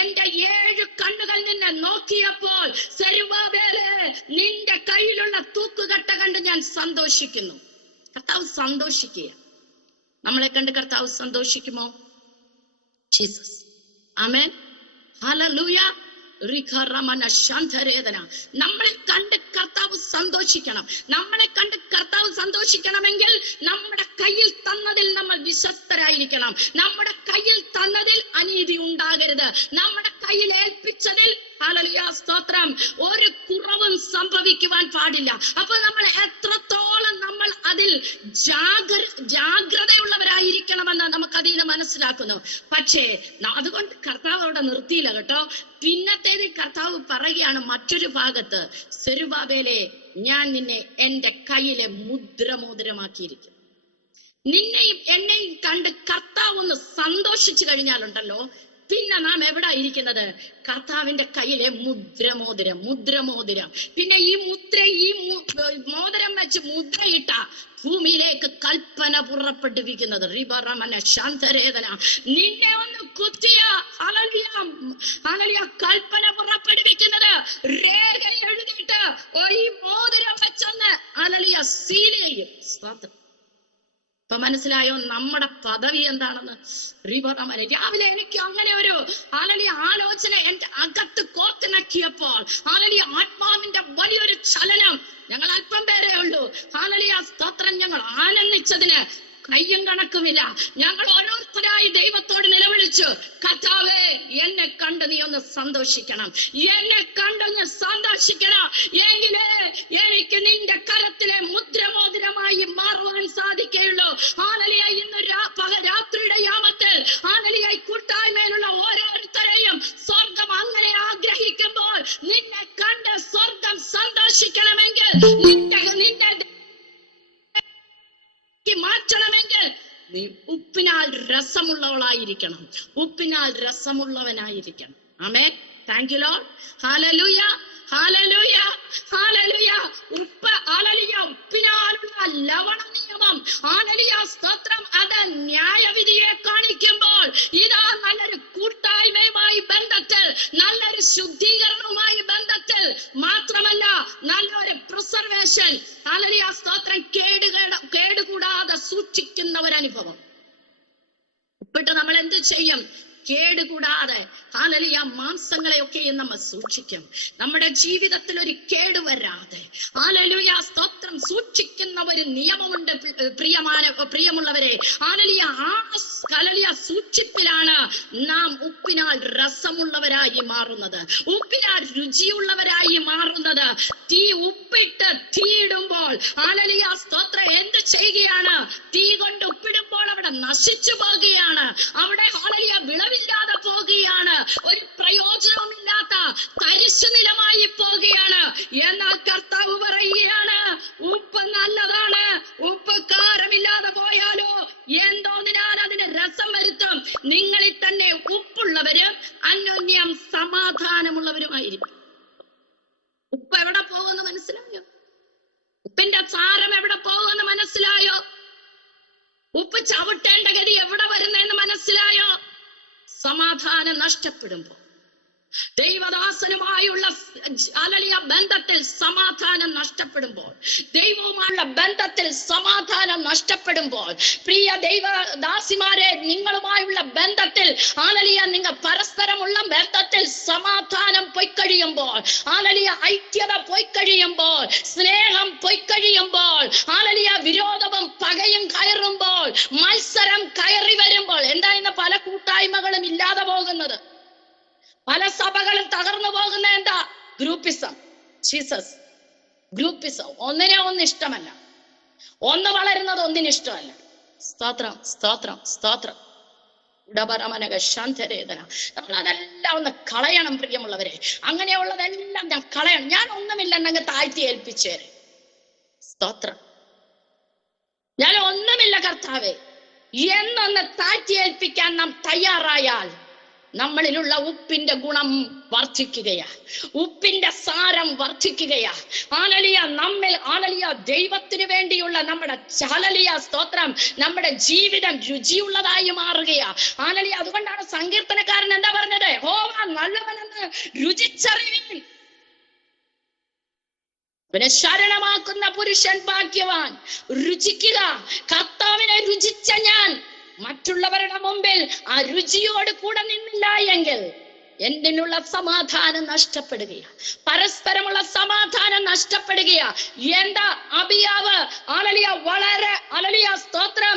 എന്റെ 7 കണ്ണുകൾ നിന്നെ നോക്കിയപ്പോൾ സെരുബ്ബാബേലേ, നിന്റെ കയ്യിലുള്ള തൂക്കുകെട്ട കണ്ട് ഞാൻ സന്തോഷിക്കുന്നു. കർത്താവ് സന്തോഷിക്കുക. നമ്മളെ കണ്ട് കർത്താവ് സന്തോഷിക്കുമോ? ജീസസ്. ആമേൻ, ഹല്ലേലൂയ. നമ്മളെ കണ്ട് കർത്താവ് സന്തോഷിക്കണം. നമ്മളെ കണ്ട് കർത്താവ് സന്തോഷിക്കണമെങ്കിൽ നമ്മുടെ കയ്യിൽ തന്നതിൽ നമ്മൾ വിശ്വസ്തരായിരിക്കണം. നമ്മുടെ കയ്യിൽ തന്നതിൽ അനീതി ഉണ്ടാകരുത്. നമ്മുടെ കയ്യിൽ ഏൽപ്പിച്ചതിൽ ഹല്ലേലൂയ, സ്തോത്രം, ഒരു കുറവും സംഭവിക്കുവാൻ പാടില്ല. അപ്പൊ നമ്മൾ എത്രത്തോളം നമ്മൾ അതിൽ ജാഗ്രതയുള്ളവരായിരിക്കണമെന്ന് നമുക്ക് അതിൽ നിന്ന് മനസ്സിലാക്കുന്നു. പക്ഷേ അതുകൊണ്ട് കർത്താവ് അവിടെ നിർത്തിയില്ല കേട്ടോ. പിന്നത്തേതിൽ കർത്താവ് പറയുകയാണ് മറ്റൊരു ഭാഗത്ത്, സെരുബ്ബാബേലേ, ഞാൻ നിന്നെ എന്റെ കയ്യിലെ മുദ്രമോതിരമാക്കിയിരിക്കും. നിന്നെയും എന്നെയും കണ്ട് കർത്താവ് ഒന്ന് സന്തോഷിച്ചു കഴിഞ്ഞാലുണ്ടല്ലോ, പിന്നെ നാം എവിടെ ഇരിക്കുന്നത്? കർത്താവിന്റെ കയ്യിലെ മുദ്രമോതിരം. പിന്നെ ഈ മോതിരം വെച്ച് മുദ്രയിട്ട ഭൂമിയിലേക്ക് കൽപ്പന പുറപ്പെട്ടിരിക്കുന്നത്. നിന്നെ ഒന്ന് കുത്തിയ കൽപ്പന പുറപ്പെടുവിക്കുന്നത് രേഖ എഴുതിയിട്ട് ഈ മോതിരം വെച്ചൊന്ന് സീലയും. ഇപ്പൊ മനസ്സിലായോ നമ്മുടെ പദവി എന്താണെന്ന്? രാവിലെ എനിക്ക് അങ്ങനെ ഒരു ആലോചന എന്റെ അകത്ത് കോർത്തിണക്കിയപ്പോൾ ആത്മാവിന്റെ വലിയൊരു ചലനം. ഞങ്ങൾ അല്പം പേരേ ഉള്ളൂ. സ്തോത്രം. ഞങ്ങൾ ആനന്ദിച്ചതിന് കയ്യും കണക്കുമില്ല. ഞങ്ങൾ ഓരോരുത്തരായി ദൈവത്തോട് നിലവിളിച്ചു, കർത്താവേ എന്നെ കണ്ട് നീ ഒന്ന് സന്തോഷിക്കണം, എന്നെ കണ്ടൊന്ന് സന്തോഷിക്കണം, എങ്കിലേ എനിക്ക് നിന്റെ കരത്തിലെ മുദ്രമോതിരമായി മാറുവാൻ സാധിക്കുകയുള്ളൂ. ഇന്ന് രാത്രിയുടെ യാമത്തിൽ കൂട്ടായ്മയിലുള്ള ഓരോരുത്തരെയും സ്വർഗം അങ്ങനെ ആഗ്രഹിക്കുമ്പോൾ, നിന്നെ കണ്ട് സ്വർഗം സന്തോഷിക്കണമെങ്കിൽ, നിന്റെ മാറ്റണമെങ്കിൽ നീ ഉപ്പിനാൽ രസമുള്ളവളായിരിക്കണം, ഉപ്പിനാൽ രസമുള്ളവനായിരിക്കണം. ആമേൻ. Thank you lord. ഹല്ലേലൂയ, ഹല്ലേലൂയ, ഹല്ലേലൂയ. ഉപ്പിനാലുള്ള ലവണ നിയമം, സ്തോത്രം, അത് ന്യായവിധിയെ കാണിക്കുമ്പോൾ ഇതാ നല്ലൊരു കൂട്ടായ്മയുമായി ബന്ധത്തിൽ, നല്ലൊരു ശുദ്ധീകരണവുമായി ബന്ധത്തിൽ, മാത്രമല്ല നല്ലൊരു പ്രിസർവേഷൻ, സ്തോത്രം, കേടുകൂടാതെ സൂക്ഷിക്കുന്ന ഒരനുഭവം. ഉപ്പിട്ട് നമ്മൾ എന്ത് ചെയ്യും? കേടുകൂടാതെ മാംസങ്ങളെയൊക്കെയും നമ്മൾ സൂക്ഷിക്കും. നമ്മുടെ ജീവിതത്തിൽ ഒരു കേട് വരാതെ സ്തോത്രം സൂക്ഷിക്കുന്ന ഒരു നിയമമുണ്ട് പ്രിയമുള്ളവരെ. സൂക്ഷിപ്പിലാണ് നാം ഉപ്പിനാൽ രസമുള്ളവരായി മാറുന്നത്, ഉപ്പിനാൽ രുചിയുള്ളവരായി മാറുന്നത്. ഉപ്പിട്ട് തീയിടുമ്പോൾ സ്തോത്രം എന്ത് ചെയ്യുകയാണ്? തീ കൊണ്ട് ഉപ്പിടുമ്പോൾ അവിടെ നശിച്ചു പോകുകയാണ്, അവിടെ വിളവില്ലാതെ പോകുകയാണ്, ഒരു പ്രയോജനവുമില്ലാത്ത തരിശു നിലമായി പോകുകയാണ്. എന്നാൽ കർത്താവ് പറയുകയാണ്, ഉപ്പ് നല്ലതാണ്, ഉപ്പ് കാരമില്ലാതെ പോയാലോ എന്തോന്നിനാൽ അതിന് രസം വരുത്തും. നിങ്ങളിൽ തന്നെ ഉപ്പുള്ളവരും അന്യോന്യം സമാധാനമുള്ളവരുമായിരിക്കും. ഉപ്പ് എവിടെ പോകുമെന്ന് മനസ്സിലായോ? ഉപ്പിന്റെ സാരം എവിടെ പോകുമെന്ന് മനസ്സിലായോ? ഉപ്പ് ചവിട്ടേണ്ട ഗതി എവിടെ വരുന്നെന്ന് മനസ്സിലായോ? സമാധാനം നഷ്ടപ്പെടുമ്പോൾ, ദൈവദാസനുമായുള്ള ബന്ധത്തിൽ സമാധാനം നഷ്ടപ്പെടുമ്പോൾ, ദൈവവുമായുള്ള ബന്ധത്തിൽ സമാധാനം നഷ്ടപ്പെടുമ്പോൾ, പ്രിയ ദൈവദാസിമാരെ, നിങ്ങളുമായുള്ള ബന്ധത്തിൽ നിങ്ങൾ പരസ്പരമുള്ള ബന്ധത്തിൽ സമാധാനം പൊയ്ക്കഴിയുമ്പോൾ, ഐക്യത പൊയ്ക്കഴിയുമ്പോൾ, സ്നേഹം പൊയ്ക്കഴിയുമ്പോൾ, വിരോധവും പകയും കയറുമ്പോൾ, മത്സരം കയറി വരുമ്പോൾ, എന്താ ഇന്ന് പല കൂട്ടായ്മകളും ഇല്ലാതെ പോകുന്നത്? പല സഭകളും തകർന്നു പോകുന്ന എന്താ? ഗ്രൂപ്പിസം. Jesus groupism. ഒന്നിനെ ഒന്ന് ഇഷ്ടമല്ല, ഒന്ന് വളരുന്നത് ഒന്നിന് ഇഷ്ടമല്ല. സ്തോത്രം, സ്തോത്രം, സ്തോത്രം. ശാന്തരേതന. നമ്മൾ അതെല്ലാം ഒന്ന് കളയണം പ്രിയമുള്ളവരെ. അങ്ങനെയുള്ളതെല്ലാം ഞാൻ കളയണം. ഞാൻ ഒന്നുമില്ലെന്നങ്ങ് താഴ്ത്തി ഏൽപ്പിച്ചേരെ. സ്തോത്രം. ഞാൻ ഒന്നുമില്ല കർത്താവേ എന്നൊന്ന് താഴ്ത്തി ഏൽപ്പിക്കാൻ നാം തയ്യാറായാൽ നമ്മളിലുള്ള ഉപ്പിന്റെ ഗുണം വർദ്ധിക്കുകയാ, ഉപ്പിന്റെ സാരം വർദ്ധിക്കുകയാ. നമ്മിൽ ദൈവത്തിന് വേണ്ടിയുള്ള നമ്മുടെ സ്തോത്രം, നമ്മുടെ ജീവിതം രുചിയുള്ളതായി മാറുകയാ. അതുകൊണ്ടാണ് സങ്കീർത്തനക്കാരൻ എന്താ പറഞ്ഞത്? യഹോവ നല്ലവനെന്ന് രുചിച്ചറിയുവിൻ. പിന്നെ ശരണമാക്കുന്ന പുരുഷൻ ഭാഗ്യവാൻ. രുചിക്കുക. കർത്താവിനെ രുചിച്ച ഞാൻ മറ്റുള്ളവരുടെ മുമ്പിൽ ആ രുചിയോട് കൂടെ നിന്നില്ല എങ്കിൽ എന്നിലുള്ള സമാധാനം നഷ്ടപ്പെടുകയാ, പരസ്പരമുള്ള സമാധാനം നഷ്ടപ്പെടുകയാ. എന്താ അബിയാവ് വളരെ സ്തോത്രം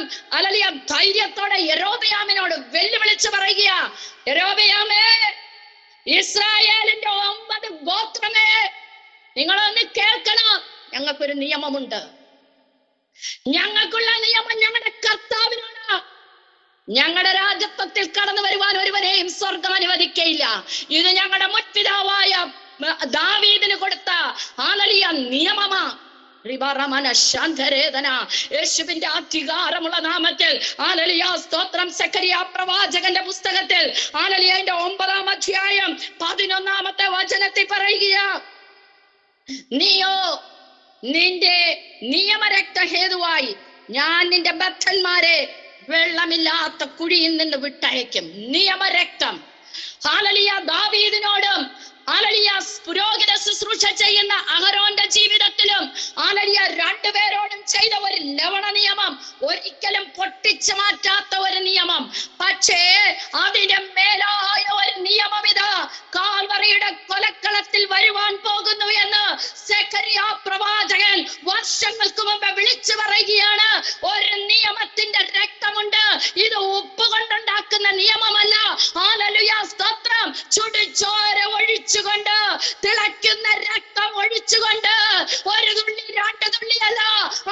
ധൈര്യത്തോടെ യെരോബെയാമിനോട് വെല്ലുവിളിച്ച് പറയുക, യെരോബെയാമേ, ഇസ്രായേലിന്റെ 9 ഗോത്രമേ, നിങ്ങളൊന്ന് കേൾക്കണം. ഞങ്ങൾക്കൊരു നിയമമുണ്ട്. ഞങ്ങൾക്കുള്ള നിയമം ഞങ്ങളുടെ കർത്താവിനാണ്. ഞങ്ങളുടെ രാജത്വത്തിൽ കടന്നു വരുവാൻ ഒരുവനെയും സ്വർഗം അനുവദിക്കയില്ല. ഇത് ഞങ്ങളുടെ മുൻപിതാവായ ദാവീദിന് കൊടുത്ത നിയമമാ. യേശുവിന്റെ അധികാരമുള്ള നാമത്തിൽ ഹല്ലേലൂയ സ്തോത്രം. സെക്കറിയ പ്രവാചകന്റെ പുസ്തകത്തിൽ ഹല്ലേലൂയ 9-ാം അധ്യായം 11-ാമത്തെ വചനത്തിൽ പറയുക, നീയോ നിന്റെ നിയമരക്ത ഹേതുവായി ഞാൻ നിന്റെ ബദ്ധന്മാരെ വെള്ളമില്ലാത്ത കുഴിയിൽ നിന്ന് വിട്ടയക്കും. നിയമരക്തം. ഹല്ലേലൂയ ദാവീദിനോടും ഹല്ലേലൂയ പുരോഹിത ശുശ്രൂഷ ചെയ്യുന്ന അഹരോന്റെ ജീവിതത്തിലും ഹല്ലേലൂയ രണ്ടുപേരോടും ചെയ്ത ഒരു ലവണ നിയമം, ഒരിക്കലും പൊട്ടിച്ചു മാറ്റാത്ത ഒരു നിയമം. പക്ഷേ അതിന്റെ മേലായ ഒരു നിയമം ഇതാ കാൽവറിയുടെ കൊലക്കളത്തിൽ വരുവാൻ പോകുന്നു എന്ന് സെഖരിയ പ്രവാചകൻ വർഷങ്ങൾക്ക് മുമ്പ് വിളിച്ചു പറയുകയാണ്. ഒരു നിയമത്തിന്റെ രക്തമുണ്ട്. ഇത് ഉപ്പ് കൊണ്ടുണ്ടാക്കുന്ന നിയമമല്ല. ഹല്ലേലൂയ സ്തോത്രം. ചുടുചോര ഒഴിച്ചുകൊണ്ട്, തിളയ്ക്കുന്ന രക്തം ഒഴിച്ചുകൊണ്ട്, ഒരു തുള്ളി രണ്ട് തുള്ളിയല്ല,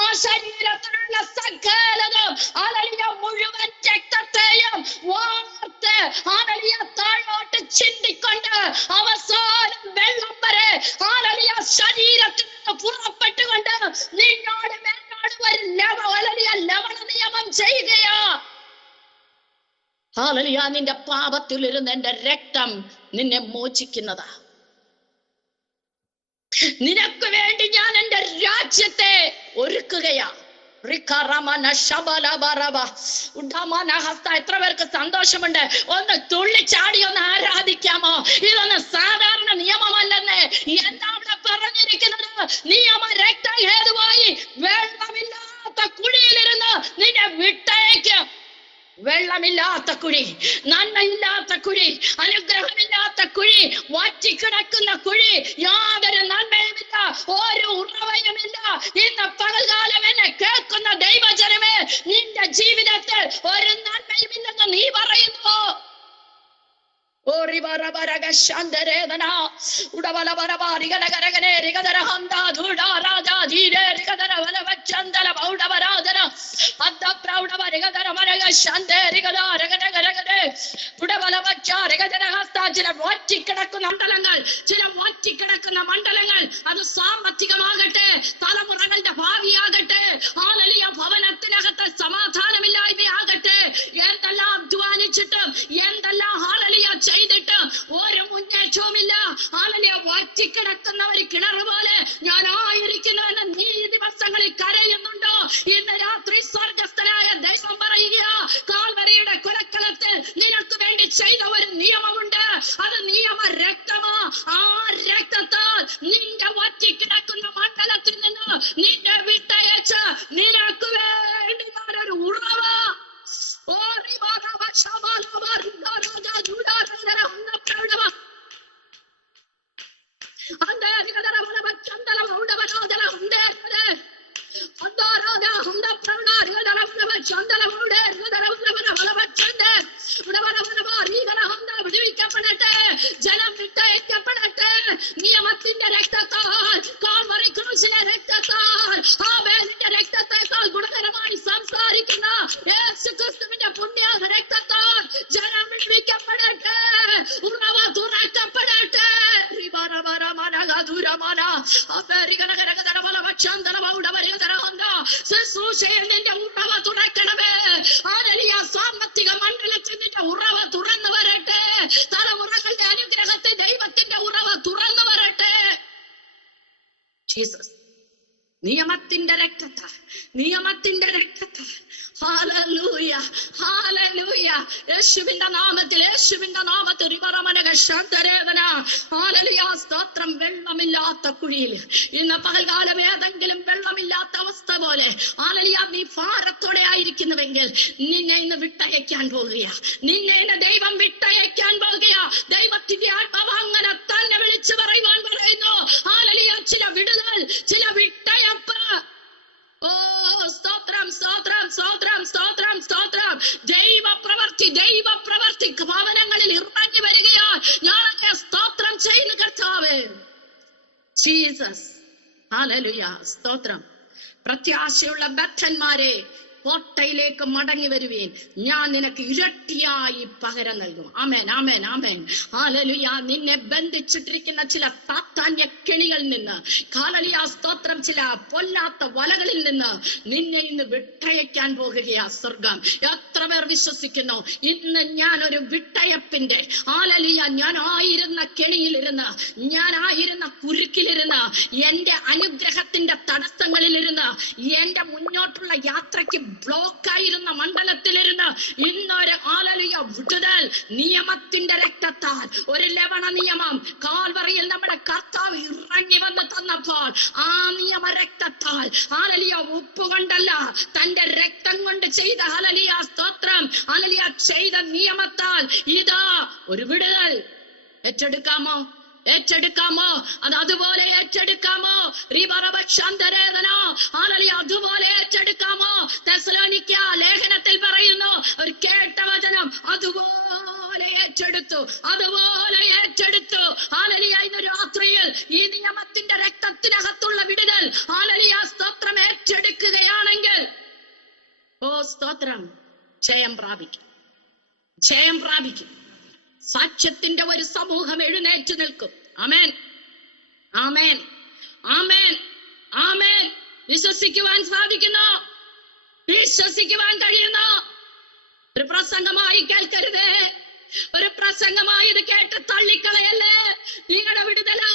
ആ ശരീരത്തിലുള്ള സകലതും ഹല്ലേലൂയ മുഴുവൻ രക്തത്തെയും വാർത്ത് ഹല്ലേലൂയ താഴോട്ട് ചിന്തിക്കൊണ്ട് അവസാനം വെള്ളം വരെ ഹല്ലേലൂയ ശരീരത്തിൽ നിന്ന് പുറപ്പെട്ടുകൊണ്ട് നിന്നോട് എന്നോട് ഒരു ലവണ നിയമം ചെയ്യുകയാ. ഹല്ലേലൂയ നിന്റെ പാപത്തിലിരുന്ന് എന്റെ രക്തം നിന്നെ മോചിക്കുന്നതാ. നിനക്ക് വേണ്ടി ഞാൻ എന്റെ രാജ്യത്തെ ഒരുക്കുകയാ. എത്ര പേർക്ക് സന്തോഷമുണ്ട്? ഒന്ന് തുള്ളിച്ചാടി ഒന്ന് ആരാധിക്കാമോ? ഇതൊന്നും സാധാരണ നിയമമല്ലെന്ന്. എന്താ അവിടെ പറഞ്ഞിരിക്കുന്നത്? നിയമ രക്തം ഹേതുവായി വെള്ളമില്ലാത്ത കുഴിയിലിരുന്ന് നിന്നെ വിട്ടയക്കും. വെള്ളമില്ലാത്ത കുഴി, നന്മയില്ലാത്ത കുഴി, അനുഗ്രഹമില്ലാത്ത കുഴി, വറ്റിക്കിടക്കുന്ന കുഴി, യാതൊരു നന്മയുമില്ല, ഒരു ഉറവയുമില്ല. ഇന്ന് പകൽക്കാലം എന്നെ കേൾക്കുന്ന ദൈവജനമേ, നിന്റെ ജീവിതത്തിൽ ഒരു നന്മയുമില്ലെന്ന് നീ പറയുന്നു. ചില മണ്ഡലങ്ങൾ അത് സാമ്പത്തികമാകട്ടെ, തലമുറകളുടെ ഭാവിയാകട്ടെ, ഹല്ലേലൂയ ഭവനത്തിനകത്ത് സമാധാനമില്ലായ്മയാകട്ടെ, എന്തെല്ലാം അധ്വാനിച്ചിട്ടും എന്തെല്ലാം ഹല്ലേലൂയ ചെയ്തിട്ടും ഒരു മുന്നേറ്റവുമില്ല. ഹല്ലേലൂയ വറ്റിക്കിടക്കുന്ന ഒരു കിണർ പോലെ ഞാൻ ആയിരിക്കുന്നുവെന്ന് നീ ദിവസങ്ങളിൽ കരയുന്നുണ്ടോ? ഇന്ന് രാത്രി സ്വർഗസ്ഥനായ ദൈവം പറയുക, കാൽവരിയുടെ കൊലക്കളത്തിൽ നിനക്ക് വേണ്ടി ചെയ്ത ഒരു നിയമമുണ്ട്. അത് നിയമ രക്തമോ. ആ രക്തത്താൽ നിന്റെ വറ്റിക്കിടക്കുന്ന മണ്ഡലത്തിൽ നിന്ന് നിന്നെ വിട്ടയച്ച് നിനക്ക് വേണ്ടി ഞാനൊരു ഉറവ ജലം വിട്ടയക്കപ്പെടട്ടെ. നിയമത്തിന്റെ രക്തത്താൽ, കാൽവറി ക്രൂശിലെ രക്തത്താൽ, ആബേലിന്റെ രക്തത്തെക്കാൾ ഗുണകരമായി സംസാരിക്കുന്ന യേശുക്രിസ്തുവിന്റെ പുണ്യ രക്തത്താൽ ജലം വിടുവിക്കപ്പെടട്ടെ. ഉറവ തുറക്കപ്പെടട്ടെ. ശുശ്രൂഷയിൽ നിന്റെ ഉറവ തുറക്കണമേ. ഹല്ലേലൂയ സാമ്പത്തിക മണ്ഡലത്തിൽ നിന്റെ ഉറവ തുറന്നു വരട്ടെ. തലമുറകളുടെ അനുഗ്രഹത്തിൽ ദൈവത്തിന്റെ ഉറവ തുറന്നു വരട്ടെ. ജീസസ് നിയമത്തിന്റെ രക്തത്താൽ, നിയമത്തിന്റെ രക്തത്താൽ. Hallelujah, hallelujah. യേശുവിന്റെ നാമത്തിൽ, യേശുവിന്റെ നാമത്തിൽ ഹല്ലേലൂയ സ്തോത്രം. വെള്ളമില്ലാത്ത കുഴിയിൽ ഇന്ന് പകൽക്കാലം ഏതെങ്കിലും വെള്ളമില്ലാത്ത അവസ്ഥ പോലെ ഹല്ലേലൂയ നീ ഭാരത്തോടെ ആയിരിക്കുന്നുവെങ്കിൽ നിന്നെ ഇന്ന് വിട്ടയക്കാൻ പോകുക. നിന്നെ ഇന്ന് ദൈവം വിട്ടയക്കാൻ പോകുക. ദൈവത്തിന്റെ ആത്മാവ് അങ്ങനെ തന്നെ വിളിച്ചു പറയുവാൻ പറയുന്നു. ഹല്ലേലൂയ ചില വിടുതൽ, ചില വിട്ടയപ്പ്. ഓ സ്തോത്രം, സ്തോത്രം, സ്തോത്രം, സ്തോത്രം, സ്തോത്രം. ദൈവപ്രവർത്തി, ദൈവപ്രവർത്തി ഭവനങ്ങളിൽ ഇറങ്ങി വരികയാൽ ഞാനൊക്കെ സ്തോത്രം ചെയ്യുന്ന കർത്താവേ. ജീസസ് ഹല്ലേലൂയ സ്തോത്രം. പ്രത്യാശയുള്ള ബദ്ധന്മാരെ കോട്ടയിലേക്ക് മടങ്ങി വരുവീൻ, ഞാൻ നിനക്ക് ഇരട്ടിയായി പകരം നൽകും. ആമേൻ, ആമേൻ, ആമേൻ. ഹല്ലേലൂയ. നിന്നെ ബന്ധിച്ചിട്ടിരിക്കുന്ന ചില സാത്താന്യ കെണികളിൽ നിന്ന്, ഹല്ലേലൂയ സ്തോത്രം, ചില പൊല്ലാത്ത വലകളിൽ നിന്ന് നിന്നെ ഇന്ന് വിട്ടയക്കാൻ പോകുകയാ സ്വർഗം. എത്ര പേർ വിശ്വസിക്കുന്നു? ഇന്ന് ഞാൻ ഒരു വിട്ടയപ്പിന്റെ, ഹല്ലേലൂയ, ഞാനായിരുന്ന കെണിയിലിരുന്ന്, ഞാനായിരുന്ന കുരുക്കിലിരുന്ന്, എന്റെ അനുഗ്രഹത്തിന്റെ തടസ്സങ്ങളിലിരുന്ന്, എന്റെ മുന്നോട്ടുള്ള യാത്രയ്ക്ക് ബ്ലോക്കായിരുന്ന മണ്ഡലത്തിലിരുന്ന് ഇന്നൊരു ഹല്ലേലൂയ വിടുതൽ നിയമത്തിന്റെ രക്തത്താൽ, ഒരു ലവണ നിയമം കാൽവറിയിൽ നമ്മുടെ കർത്താവ് ഇറങ്ങി വന്ന് തന്നപ്പോൾ ആ നിയമ രക്തത്താൽ, ഹല്ലേലൂയ, ഉപ്പ് കൊണ്ടല്ല, തന്റെ രക്തം കൊണ്ട് ചെയ്ത, ഹല്ലേലൂയ സ്തോത്രം, ഹല്ലേലൂയ ചെയ്ത നിയമത്താൽ ഇതാ ഒരു വിടുതൽ. ഏറ്റെടുക്കാമോ? ഏറ്റെടുക്കാമോ? അത് അതുപോലെ ഏറ്റെടുക്കാമോ? അതുപോലെ ഏറ്റെടുക്കാമോ? തെസ്സലോനിക്ക ലേഖനത്തിൽ പറയുന്നു, ഒരു കേട്ട വചനം അതുപോലെ ഏറ്റെടുത്തു, അതുപോലെ ഏറ്റെടുത്തു. ഹല്ലേലൂയ. ഇന്ന് രാത്രിയിൽ ഈ നിയമത്തിന്റെ രക്തത്തിനകത്തുള്ള വിടുതൽ, ഹല്ലേലൂയ സ്തോത്രം, ഏറ്റെടുക്കുകയാണെങ്കിൽ ഓ സ്തോത്രം, ജയം പ്രാപിക്കും, ജയം പ്രാപിക്കും. സാക്ഷ്യത്തിന്റെ ഒരു സമൂഹം എഴുന്നേറ്റ് നിൽക്കും. ആമേൻ, ആമേൻ, ആമേൻ, ആമേൻ. വിശ്വസിക്കുവാൻ സാധിക്കുന്നു, വിശ്വസിക്കുവാൻ കഴിയുന്നു. ഒരു പ്രസംഗമായി കേൾക്കരുതേ, ഒരു പ്രസംഗമായി ഇത് കേട്ട് തള്ളിക്കളയല്ലേ. നിങ്ങളുടെ വിടുതലാ,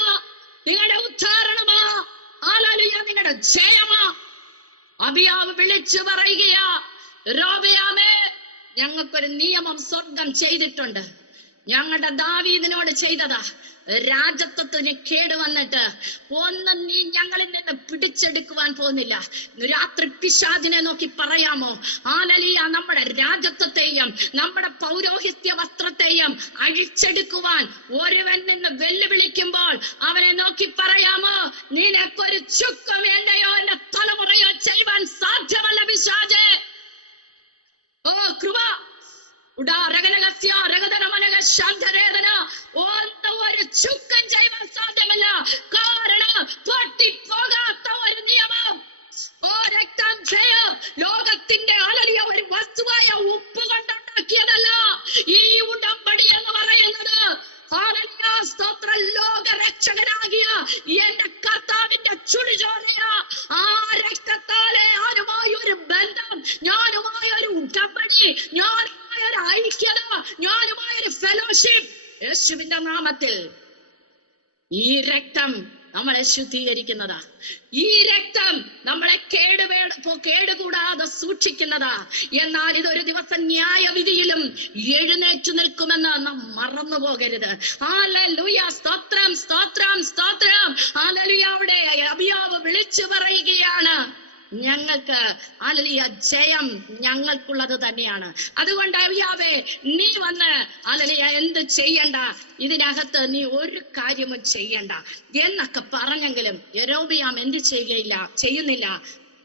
നിങ്ങളുടെ ഉദ്ധാരണമാ, ഹല്ലേലൂയ, നിങ്ങളുടെ ജയമാ. അബിയാവ് വിളിച്ചു പറയുകയാ, രോബയാമേ, ഞങ്ങൾക്കൊരു നിയമം സ്വർഗം ചെയ്തിട്ടുണ്ട്. ഞങ്ങളുടെ ദാവീദിനോട് ചെയ്തതാ. രാജത്വത്തിന് കേടുവന്നിട്ട് ഒന്നും നീ ഞങ്ങളിൽ നിന്ന് പിടിച്ചെടുക്കുവാൻ പോകുന്നില്ല. രാത്രി പിശാചിനെ നോക്കി പറയാമോ, ഹല്ലേലൂയ, നമ്മുടെ രാജത്വത്തെയും നമ്മുടെ പൗരോഹിത്യ വസ്ത്രത്തെയും അഴിച്ചെടുക്കുവാൻ ഒരുവൻ നിന്ന് വെല്ലുവിളിക്കുമ്പോൾ അവനെ നോക്കി പറയാമോ, നിനക്കൊരു ചുക്കും എന്റെയോ എന്റെ തലമുറയോ ചെയ്യുവാൻ സാധ്യമല്ല പിശാചേ. ഓ കൃപ, ഒരു ചുക്കം ചെയ്യുവാൻ സാധ്യമല്ല. കാരണം പൊട്ടിപ്പോകാത്ത ഒരു നിയമം. ഓ രക്തം ജയം ലോകത്തിന്റെ ഹല്ലേലൂയ ഒരു വസ്തുവായ ഉപ്പ് കൊണ്ടുണ്ടാക്കിയതല്ല. ഈ ഉടമ്പടി എന്ന് പറയുന്നത് ഹല്ലേലൂയ സ്തോത്രം, ലോക രക്ഷകനാകിയ എന്റെ കർത്താവിന്റെ ചുടുചോരയാ. ആ രക്തത്താലെ ഞാനുമായി ഒരു ബന്ധം, ഞാനുമായി ഒരു ഉടമ്പടി, ഞാനുമായി ഒരു ഐക്യത, ഞാനുമായി ഒരു ഫെലോഷിപ്പ്. യേശുവിന്റെ നാമത്തിൽ ഈ രക്തം നമ്മളെ ശുദ്ധീകരിക്കുന്നതാ. ഈ രക്തം നമ്മളെ കേടുകൂടാതെ സൂക്ഷിക്കുന്നതാ. എന്നാൽ ഇതൊരു ദിവസം ന്യായവിധിയിലും എഴുന്നേറ്റ് നിൽക്കുമെന്ന് നാം മറന്നു പോകരുത്. ഹല്ലേലൂയ സ്തോത്രം, സ്തോത്രം, സ്തോത്രം. ഹല്ലേലൂയ. അവിടെ അബിയാവ് വിളിച്ചു പറയുകയാണ്, ഞങ്ങൾക്ക് ഹല്ലേലൂയ ജയം ഞങ്ങൾക്കുള്ളത് തന്നെയാണ്. അതുകൊണ്ട് അബിയാവേ, നീ വന്ന് ഹല്ലേലൂയ എന്ത് ചെയ്യണ്ട, ഇതിനകത്ത് നീ ഒരു കാര്യവും ചെയ്യണ്ട എന്നൊക്കെ പറഞ്ഞെങ്കിലും യൊരോബെയാം എന്ത് ചെയ്യുന്നില്ല,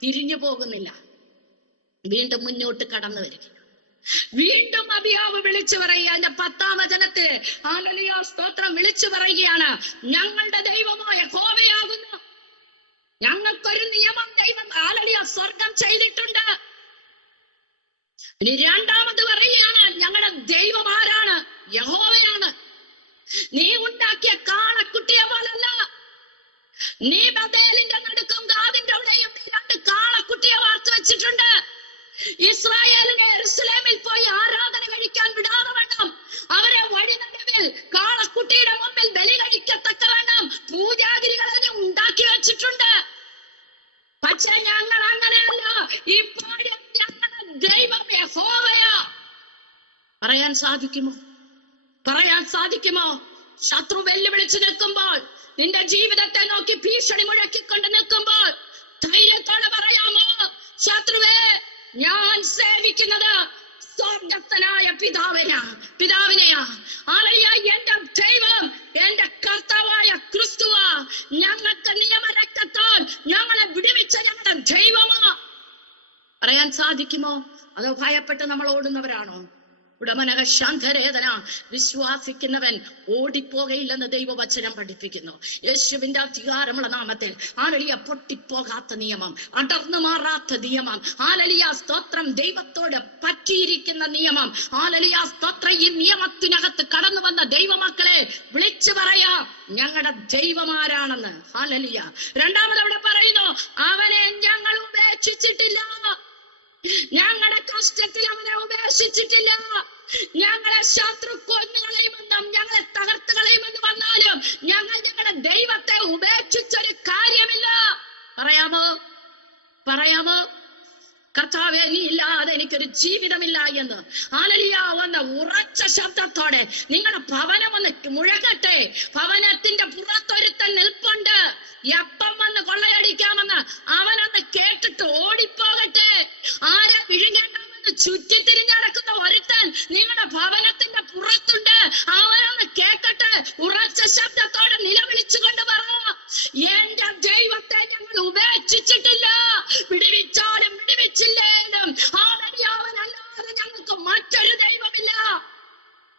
തിരിഞ്ഞു പോകുന്നില്ല, വീണ്ടും മുന്നോട്ട് കടന്നു വരിക. വീണ്ടും അബിയാവ് വിളിച്ചു പറയുക, അതിന്റെ 10-ാം വചനത്തിൽ ഹല്ലേലൂയ സ്തോത്രം വിളിച്ചു പറയുകയാണ്, ഞങ്ങളുടെ ദൈവമോ യഹോവയാകുന്നു. ഞങ്ങൾക്കൊരു നിയമം ദൈവം ഹല്ലേലൂയ സ്വർഗം ചെയ്തിട്ടുണ്ട്. ഇനി രണ്ടാമത് പറയുകയാണ്, ഞങ്ങളുടെ ദൈവം ആരാണ്? യഹോവയാണ്. നീ ഉണ്ടാക്കിയ കാളക്കുട്ടിയെ പോലല്ല. നീ ബഥേലിന്റെ നടുക്കും ഗാദിന്റെ അവിടെയും നീ 2 കാളക്കുട്ടിയെ വാർത്തു വെച്ചിട്ടുണ്ട്. ഇസ്രായേലിനെ യെരൂശലേമിൽ പോയി ആരാധന കഴിക്കാൻ വിടാതെ വേണം അവരെ വഴി നടുവിൽ കാളക്കുട്ടിയുടെ മുമ്പിൽ ബലി കഴിക്കത്തക്ക വേണം പൂജാഗിരികളെ നീ ഉണ്ടാക്കി വെച്ചിട്ടുണ്ട്. പക്ഷെ ഞങ്ങൾ അങ്ങനെയല്ല. ഇപ്പോഴും ഞങ്ങളുടെ ദൈവം യഹോവയാ. പറയാൻ സാധിക്കുമോ? പറയാൻ സാധിക്കുമോ? ശത്രു വെല്ലുവിളിച്ചു നിൽക്കുമ്പോൾ, നിന്റെ ജീവിതത്തെ നോക്കി ഭീഷണി മുഴക്കിക്കൊണ്ട് നിൽക്കുമ്പോൾ ധൈര്യത്തോടെ പറയാമോ, ശത്രുവേ, ഞാൻ സേവിക്കുന്നത് സ്വർഗസ്ഥനായ പിതാവിനെയാ. എന്റെ ദൈവം എന്റെ കർത്താവായ ക്രിസ്തുവാ. ഞങ്ങൾക്ക് നിയമരക്തത്താൽ ഞങ്ങളെ വിടുവിച്ച ഞങ്ങളുടെ ദൈവമാ. പറയാൻ സാധിക്കുമോ? അതോ ഭയപ്പെട്ട് നമ്മൾ ഓടുന്നവരാണോ? ഉടമനക ശാന്തരേതന. വിശ്വാസിക്കുന്നവൻ ഓടിപ്പോകയില്ലെന്ന് ദൈവവചനം പഠിപ്പിക്കുന്നു. യേശുവിന്റെ അധികാരമുള്ള നാമത്തിൽ ഹല്ലേലൂയ. പൊട്ടിപ്പോകാത്ത നിയമം, അടർന്നു മാറാത്ത നിയമം, ഹല്ലേലൂയ സ്തോത്രം, ദൈവത്തോട് പറ്റിയിരിക്കുന്ന നിയമം, ഹല്ലേലൂയ സ്തോത്രം. ഈ നിയമത്തിനകത്ത് കടന്നു വന്ന ദൈവമക്കളെ വിളിച്ചു പറയാ ഞങ്ങളുടെ ദൈവമാരാണെന്ന്. ഹല്ലേലൂയ. രണ്ടാമത് അവിടെ പറയുന്നു, അവനെ ഞങ്ങൾ ഉപേക്ഷിച്ചിട്ടില്ല. ഞങ്ങളുടെ കഷ്ടത്തിൽ അവനെ ഉപേക്ഷിച്ചിട്ടില്ല. ഞങ്ങളെ ശത്രു കൊന്നുകളയുമെന്നും ഞങ്ങളെ തകർത്ത് കളയുമെന്ന് വന്നാലും ഞങ്ങൾ ഞങ്ങളുടെ ദൈവത്തെ ഉപേക്ഷിച്ചൊരു കാര്യമില്ല. പറയാമോ കർത്താവേ, നീ ഇല്ലാതെ എനിക്കൊരു ജീവിതമില്ല എന്ന്. ഹല്ലേലൂയ. വന്ന ഉറച്ച ശബ്ദത്തോടെ നിങ്ങളുടെ ഭവനം ഒന്ന് മുഴകട്ടെ. ഭവനത്തിന്റെ പുറത്തൊരുത്തൻ നിൽപ്പുണ്ട്, എപ്പം വന്ന് കൊള്ളയടിക്കാമെന്ന് അവനൊന്ന് കേട്ടിട്ട് ഓടിപ്പോകട്ടെ. ആരെ വിഴുങ്ങേണ്ടാമെന്ന് ചുറ്റിത്തിരിഞ്ഞ് നടക്കുന്ന ഒരുത്തൻ നിങ്ങളുടെ ഭവനത്തിന്റെ പുറത്തുണ്ട്, അവനൊന്ന് കേൾക്കട്ടെ. ഉറച്ച ശബ്ദത്തോടെ നിലവിളിച്ചുകൊണ്ട് പറ, എന്റെ ദൈവത്തെ ഞങ്ങൾ ഉപേക്ഷിച്ചിട്ടില്ല. വിടുവിച്ചാലും വിടുവിച്ചില്ലേലും അവനല്ലാതെ ഞങ്ങൾക്ക് മറ്റൊരു ദൈവമില്ല.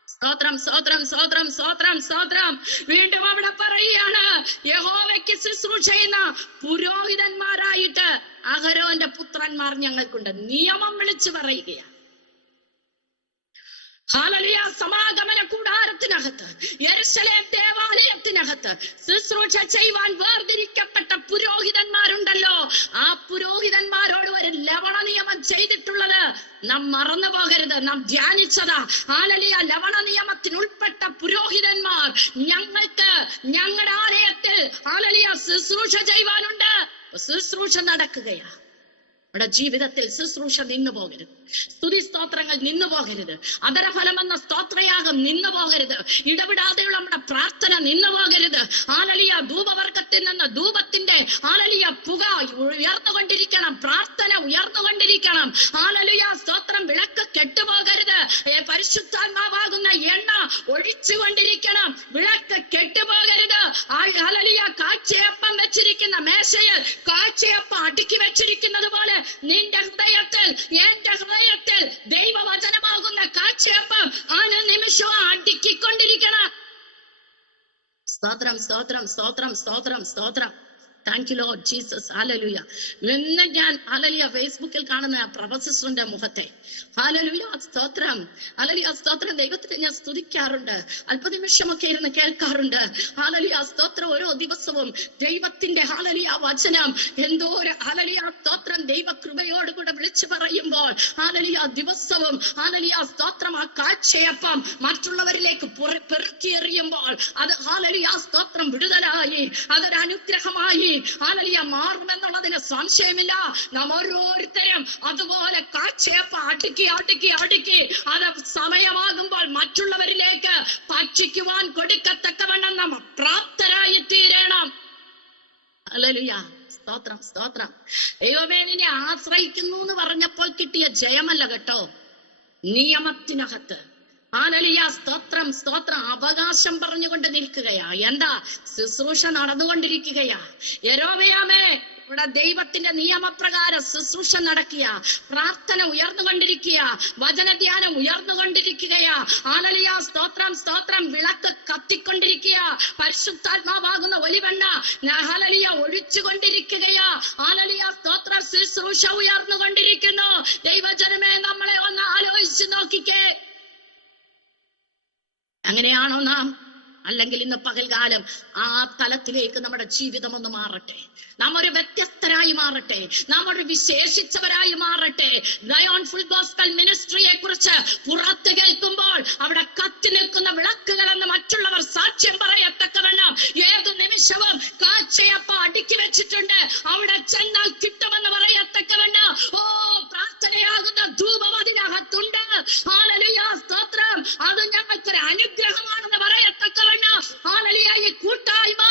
സ്തോത്രം, സ്തോത്രം, സ്തോത്രം, സ്തോത്രം, സ്തോത്രം. വീണ്ടും അവിടെ പറയുകയാണ്, യഹോവയ്ക്ക് ശുശ്രൂഷ ചെയ്യുന്ന പുരോഹിതന്മാരായിട്ട് അഹരോന്റെ പുത്രന്മാർ ഞങ്ങൾക്കുണ്ട്. നിയമം വിളിച്ചു പറയുകയാണ്. ഹല്ലേലൂയ. സമാഗമന കൂടാരത്തിനകത്ത്, യെരൂശലേം ദേവാലയത്തിനകത്ത് ശുശ്രൂഷ ചെയ്യുവാൻ വേർതിരിക്കപ്പെട്ട പുരോഹിതന്മാരുണ്ടല്ലോ. ആ പുരോഹിതന്മാരോട് ഒരു ലവണ നിയമം ചെയ്തിട്ടുള്ളത് നാം മറന്നു പോകരുത്. നാം ധ്യാനിച്ചതാ. ഹല്ലേലൂയ. ലവണ നിയമത്തിന് ഉൾപ്പെട്ട പുരോഹിതന്മാർ ഞങ്ങൾക്ക് ഞങ്ങളുടെ ആലയത്തിൽ ഹല്ലേലൂയ ശുശ്രൂഷ ചെയ്യുവാനുണ്ട്. ശുശ്രൂഷ നടക്കുകയാ. നമ്മുടെ ജീവിതത്തിൽ ശുശ്രൂഷ നിന്നു പോകരുത്. സ്തുതി സ്തോത്രങ്ങൾ നിന്നു പോകരുത്. അധരഫലമെന്ന സ്തോത്രയാഗം നിന്നു പോകരുത്. ഇടപെടാതെയുള്ള നമ്മുടെ പ്രാർത്ഥന നിന്നു പോകരുത്. ഹല്ലേലൂയ. ധൂപവർഗത്തിൽ നിന്ന് ധൂപത്തിന്റെ ഹല്ലേലൂയ പുക ഉയർന്നുകൊണ്ടിരിക്കണം. പ്രാർത്ഥന ഉയർന്നുകൊണ്ടിരിക്കണം. ഹല്ലേലൂയ സ്തോത്രം. വിളക്ക് കെട്ടുപോകരുത്. പരിശുദ്ധാത്മാവാകുന്ന എണ്ണ ഒഴിച്ചുകൊണ്ടിരിക്കണം. വിളക്ക് കെട്ടുപോകരുത്. ഹല്ലേലൂയ. കാഴ്ചയപ്പം വെച്ചിരിക്കുന്ന മേശയിൽ കാഴ്ചയപ്പം അടുക്കി വെച്ചിരിക്കുന്നത് പോലെ നിന്റെ ഹൃദയത്തിൽ, എന്റെ ഹൃദയത്തിൽ ദൈവവചനമാകുന്ന കാഴ്ചയപ്പം അനുനിമിഷവും അടുക്കിക്കൊണ്ടിരിക്കണം. സ്തോത്രം, സ്തോത്രം, സ്തോത്രം, സ്തോത്രം, സ്തോത്രം. Thank you Lord Jesus. Hallelujah. ഇന്ന് ഞാൻ ഹല്ലേലൂയ ഫേസ്ബുക്കിൽ കാണുന്ന പ്രഭ സിസ്റ്ററിന്റെ മുഖത്തെ ഹല്ലേലൂയ സ്തോത്രം, ഹല്ലേലൂയ സ്തോത്രം. ദൈവത്തെ ഞാൻ സ്തുതിക്കാറുണ്ട്, അല്പനിമിഷമൊക്കെ ഇരുന്ന് കേൾക്കാറുണ്ട്. ഹല്ലേലൂയ സ്തോത്രം. ഓരോ ദിവസവും ദൈവത്തിന്റെ ഹല്ലേലൂയ വചനം എന്തോ ഒരു ഹല്ലേലൂയ സ്തോത്രം ദൈവകൃപയോടുകൂടെ വിളിച്ചു പറയുമ്പോൾ ഹല്ലേലൂയ ദിവസവും ഹല്ലേലൂയ സ്തോത്രം ആ കാഴ്ചയപ്പം മറ്റുള്ളവരിലേക്ക് പെറുക്കിയെറിയുമ്പോൾ അത് ഹല്ലേലൂയ സ്തോത്രം വിടുതലായി, അതൊരു അനുഗ്രഹമായി ഹല്ലേലൂയ മാറുമെന്നുള്ളതിന് സംശയമില്ല. നാം ഓരോരുത്തരും അതുപോലെ കാഴ്ചയപ്പം അടുക്കി അടുക്കി അടുക്കി അത് സമയമാകുമ്പോൾ മറ്റുള്ളവരിലേക്ക് ഭക്ഷിക്കുവാൻ കൊടുക്കത്തക്കവണ്ണം നാം പ്രാപ്തരായി തീരണം. ഹല്ലേലൂയ സ്തോത്രം, സ്തോത്രം. ദൈവമേ നിന്നെ ആശ്രയിക്കുന്നു എന്ന് പറഞ്ഞപ്പോൾ കിട്ടിയ ജയമല്ല കേട്ടോ. നിയമത്തിനകത്ത് ഹല്ലേലൂയ സ്തോത്രം, സ്തോത്രം. അവകാശം പറഞ്ഞുകൊണ്ട് നിൽക്കുകയാ. എന്താ? ശുശ്രൂഷ നടന്നുകൊണ്ടിരിക്കുകയാ. യരോബെയാമേ, ഇവിടെ ദൈവത്തിന്റെ നിയമപ്രകാരം ശുശ്രൂഷ നടക്കുക, പ്രാർത്ഥന ഉയർന്നുകൊണ്ടിരിക്കുക, വചനധ്യാനം ഉയർന്നുകൊണ്ടിരിക്കുകയാ. ഹല്ലേലൂയ സ്തോത്രം, സ്തോത്രം. വിളക്ക് കത്തിക്കൊണ്ടിരിക്കുക, പരിശുദ്ധാത്മാവാകുന്ന ഒലിവെണ്ണ ഹല്ലേലൂയ ഒഴിച്ചുകൊണ്ടിരിക്കുകയാ. ഹല്ലേലൂയ സ്തോത്രം. ശുശ്രൂഷ ഉയർന്നുകൊണ്ടിരിക്കുന്നു. ദൈവജനമേ, നമ്മളെ ഒന്ന് ആലോചിച്ച് നോക്കിക്കേ. അങ്ങനെയാണോ നാം? അല്ലെങ്കിൽ ഇന്ന് പകൽകാലം ആ തലത്തിലേക്ക് നമ്മുടെ ജീവിതം ഒന്ന് മാറട്ടെ. നാം ഒരു വ്യത്യസ്തരായി മാറട്ടെ, നാം ഒരു വിശേഷിച്ചവരായി മാറട്ടെ. ലയോൺ ഫുൾ ഗോസ്പൽ മിനിസ്ട്രിയെ കുറിച്ച് പുറത്ത് കേൾക്കുമ്പോൾ അവിടെ കത്തി നിൽക്കുന്ന വിളക്കുകളെന്ന് മറ്റുള്ളവർ സാക്ഷ്യം പറയത്തക്കവണ്ണം ഏതു നിമിഷവും കാഴ്ചയപ്പം അടുക്കി വെച്ചിട്ടുണ്ട്. അവിടെ ചെന്നാൽ കിട്ടുമെന്ന് പറയത്തക്കവണ്ണം പ്രാർത്ഥനയാകുന്ന ധൂപം അതിനകത്തുണ്ട്. ഹല്ലേലൂയ സ്തോത്രം. അത് ഞങ്ങൾക്കൊരു അനുഗ്രഹമാണെന്ന് പറയത്തക്കവണ്ണം ഹല്ലേലൂയ ഈ കൂട്ടായ്മ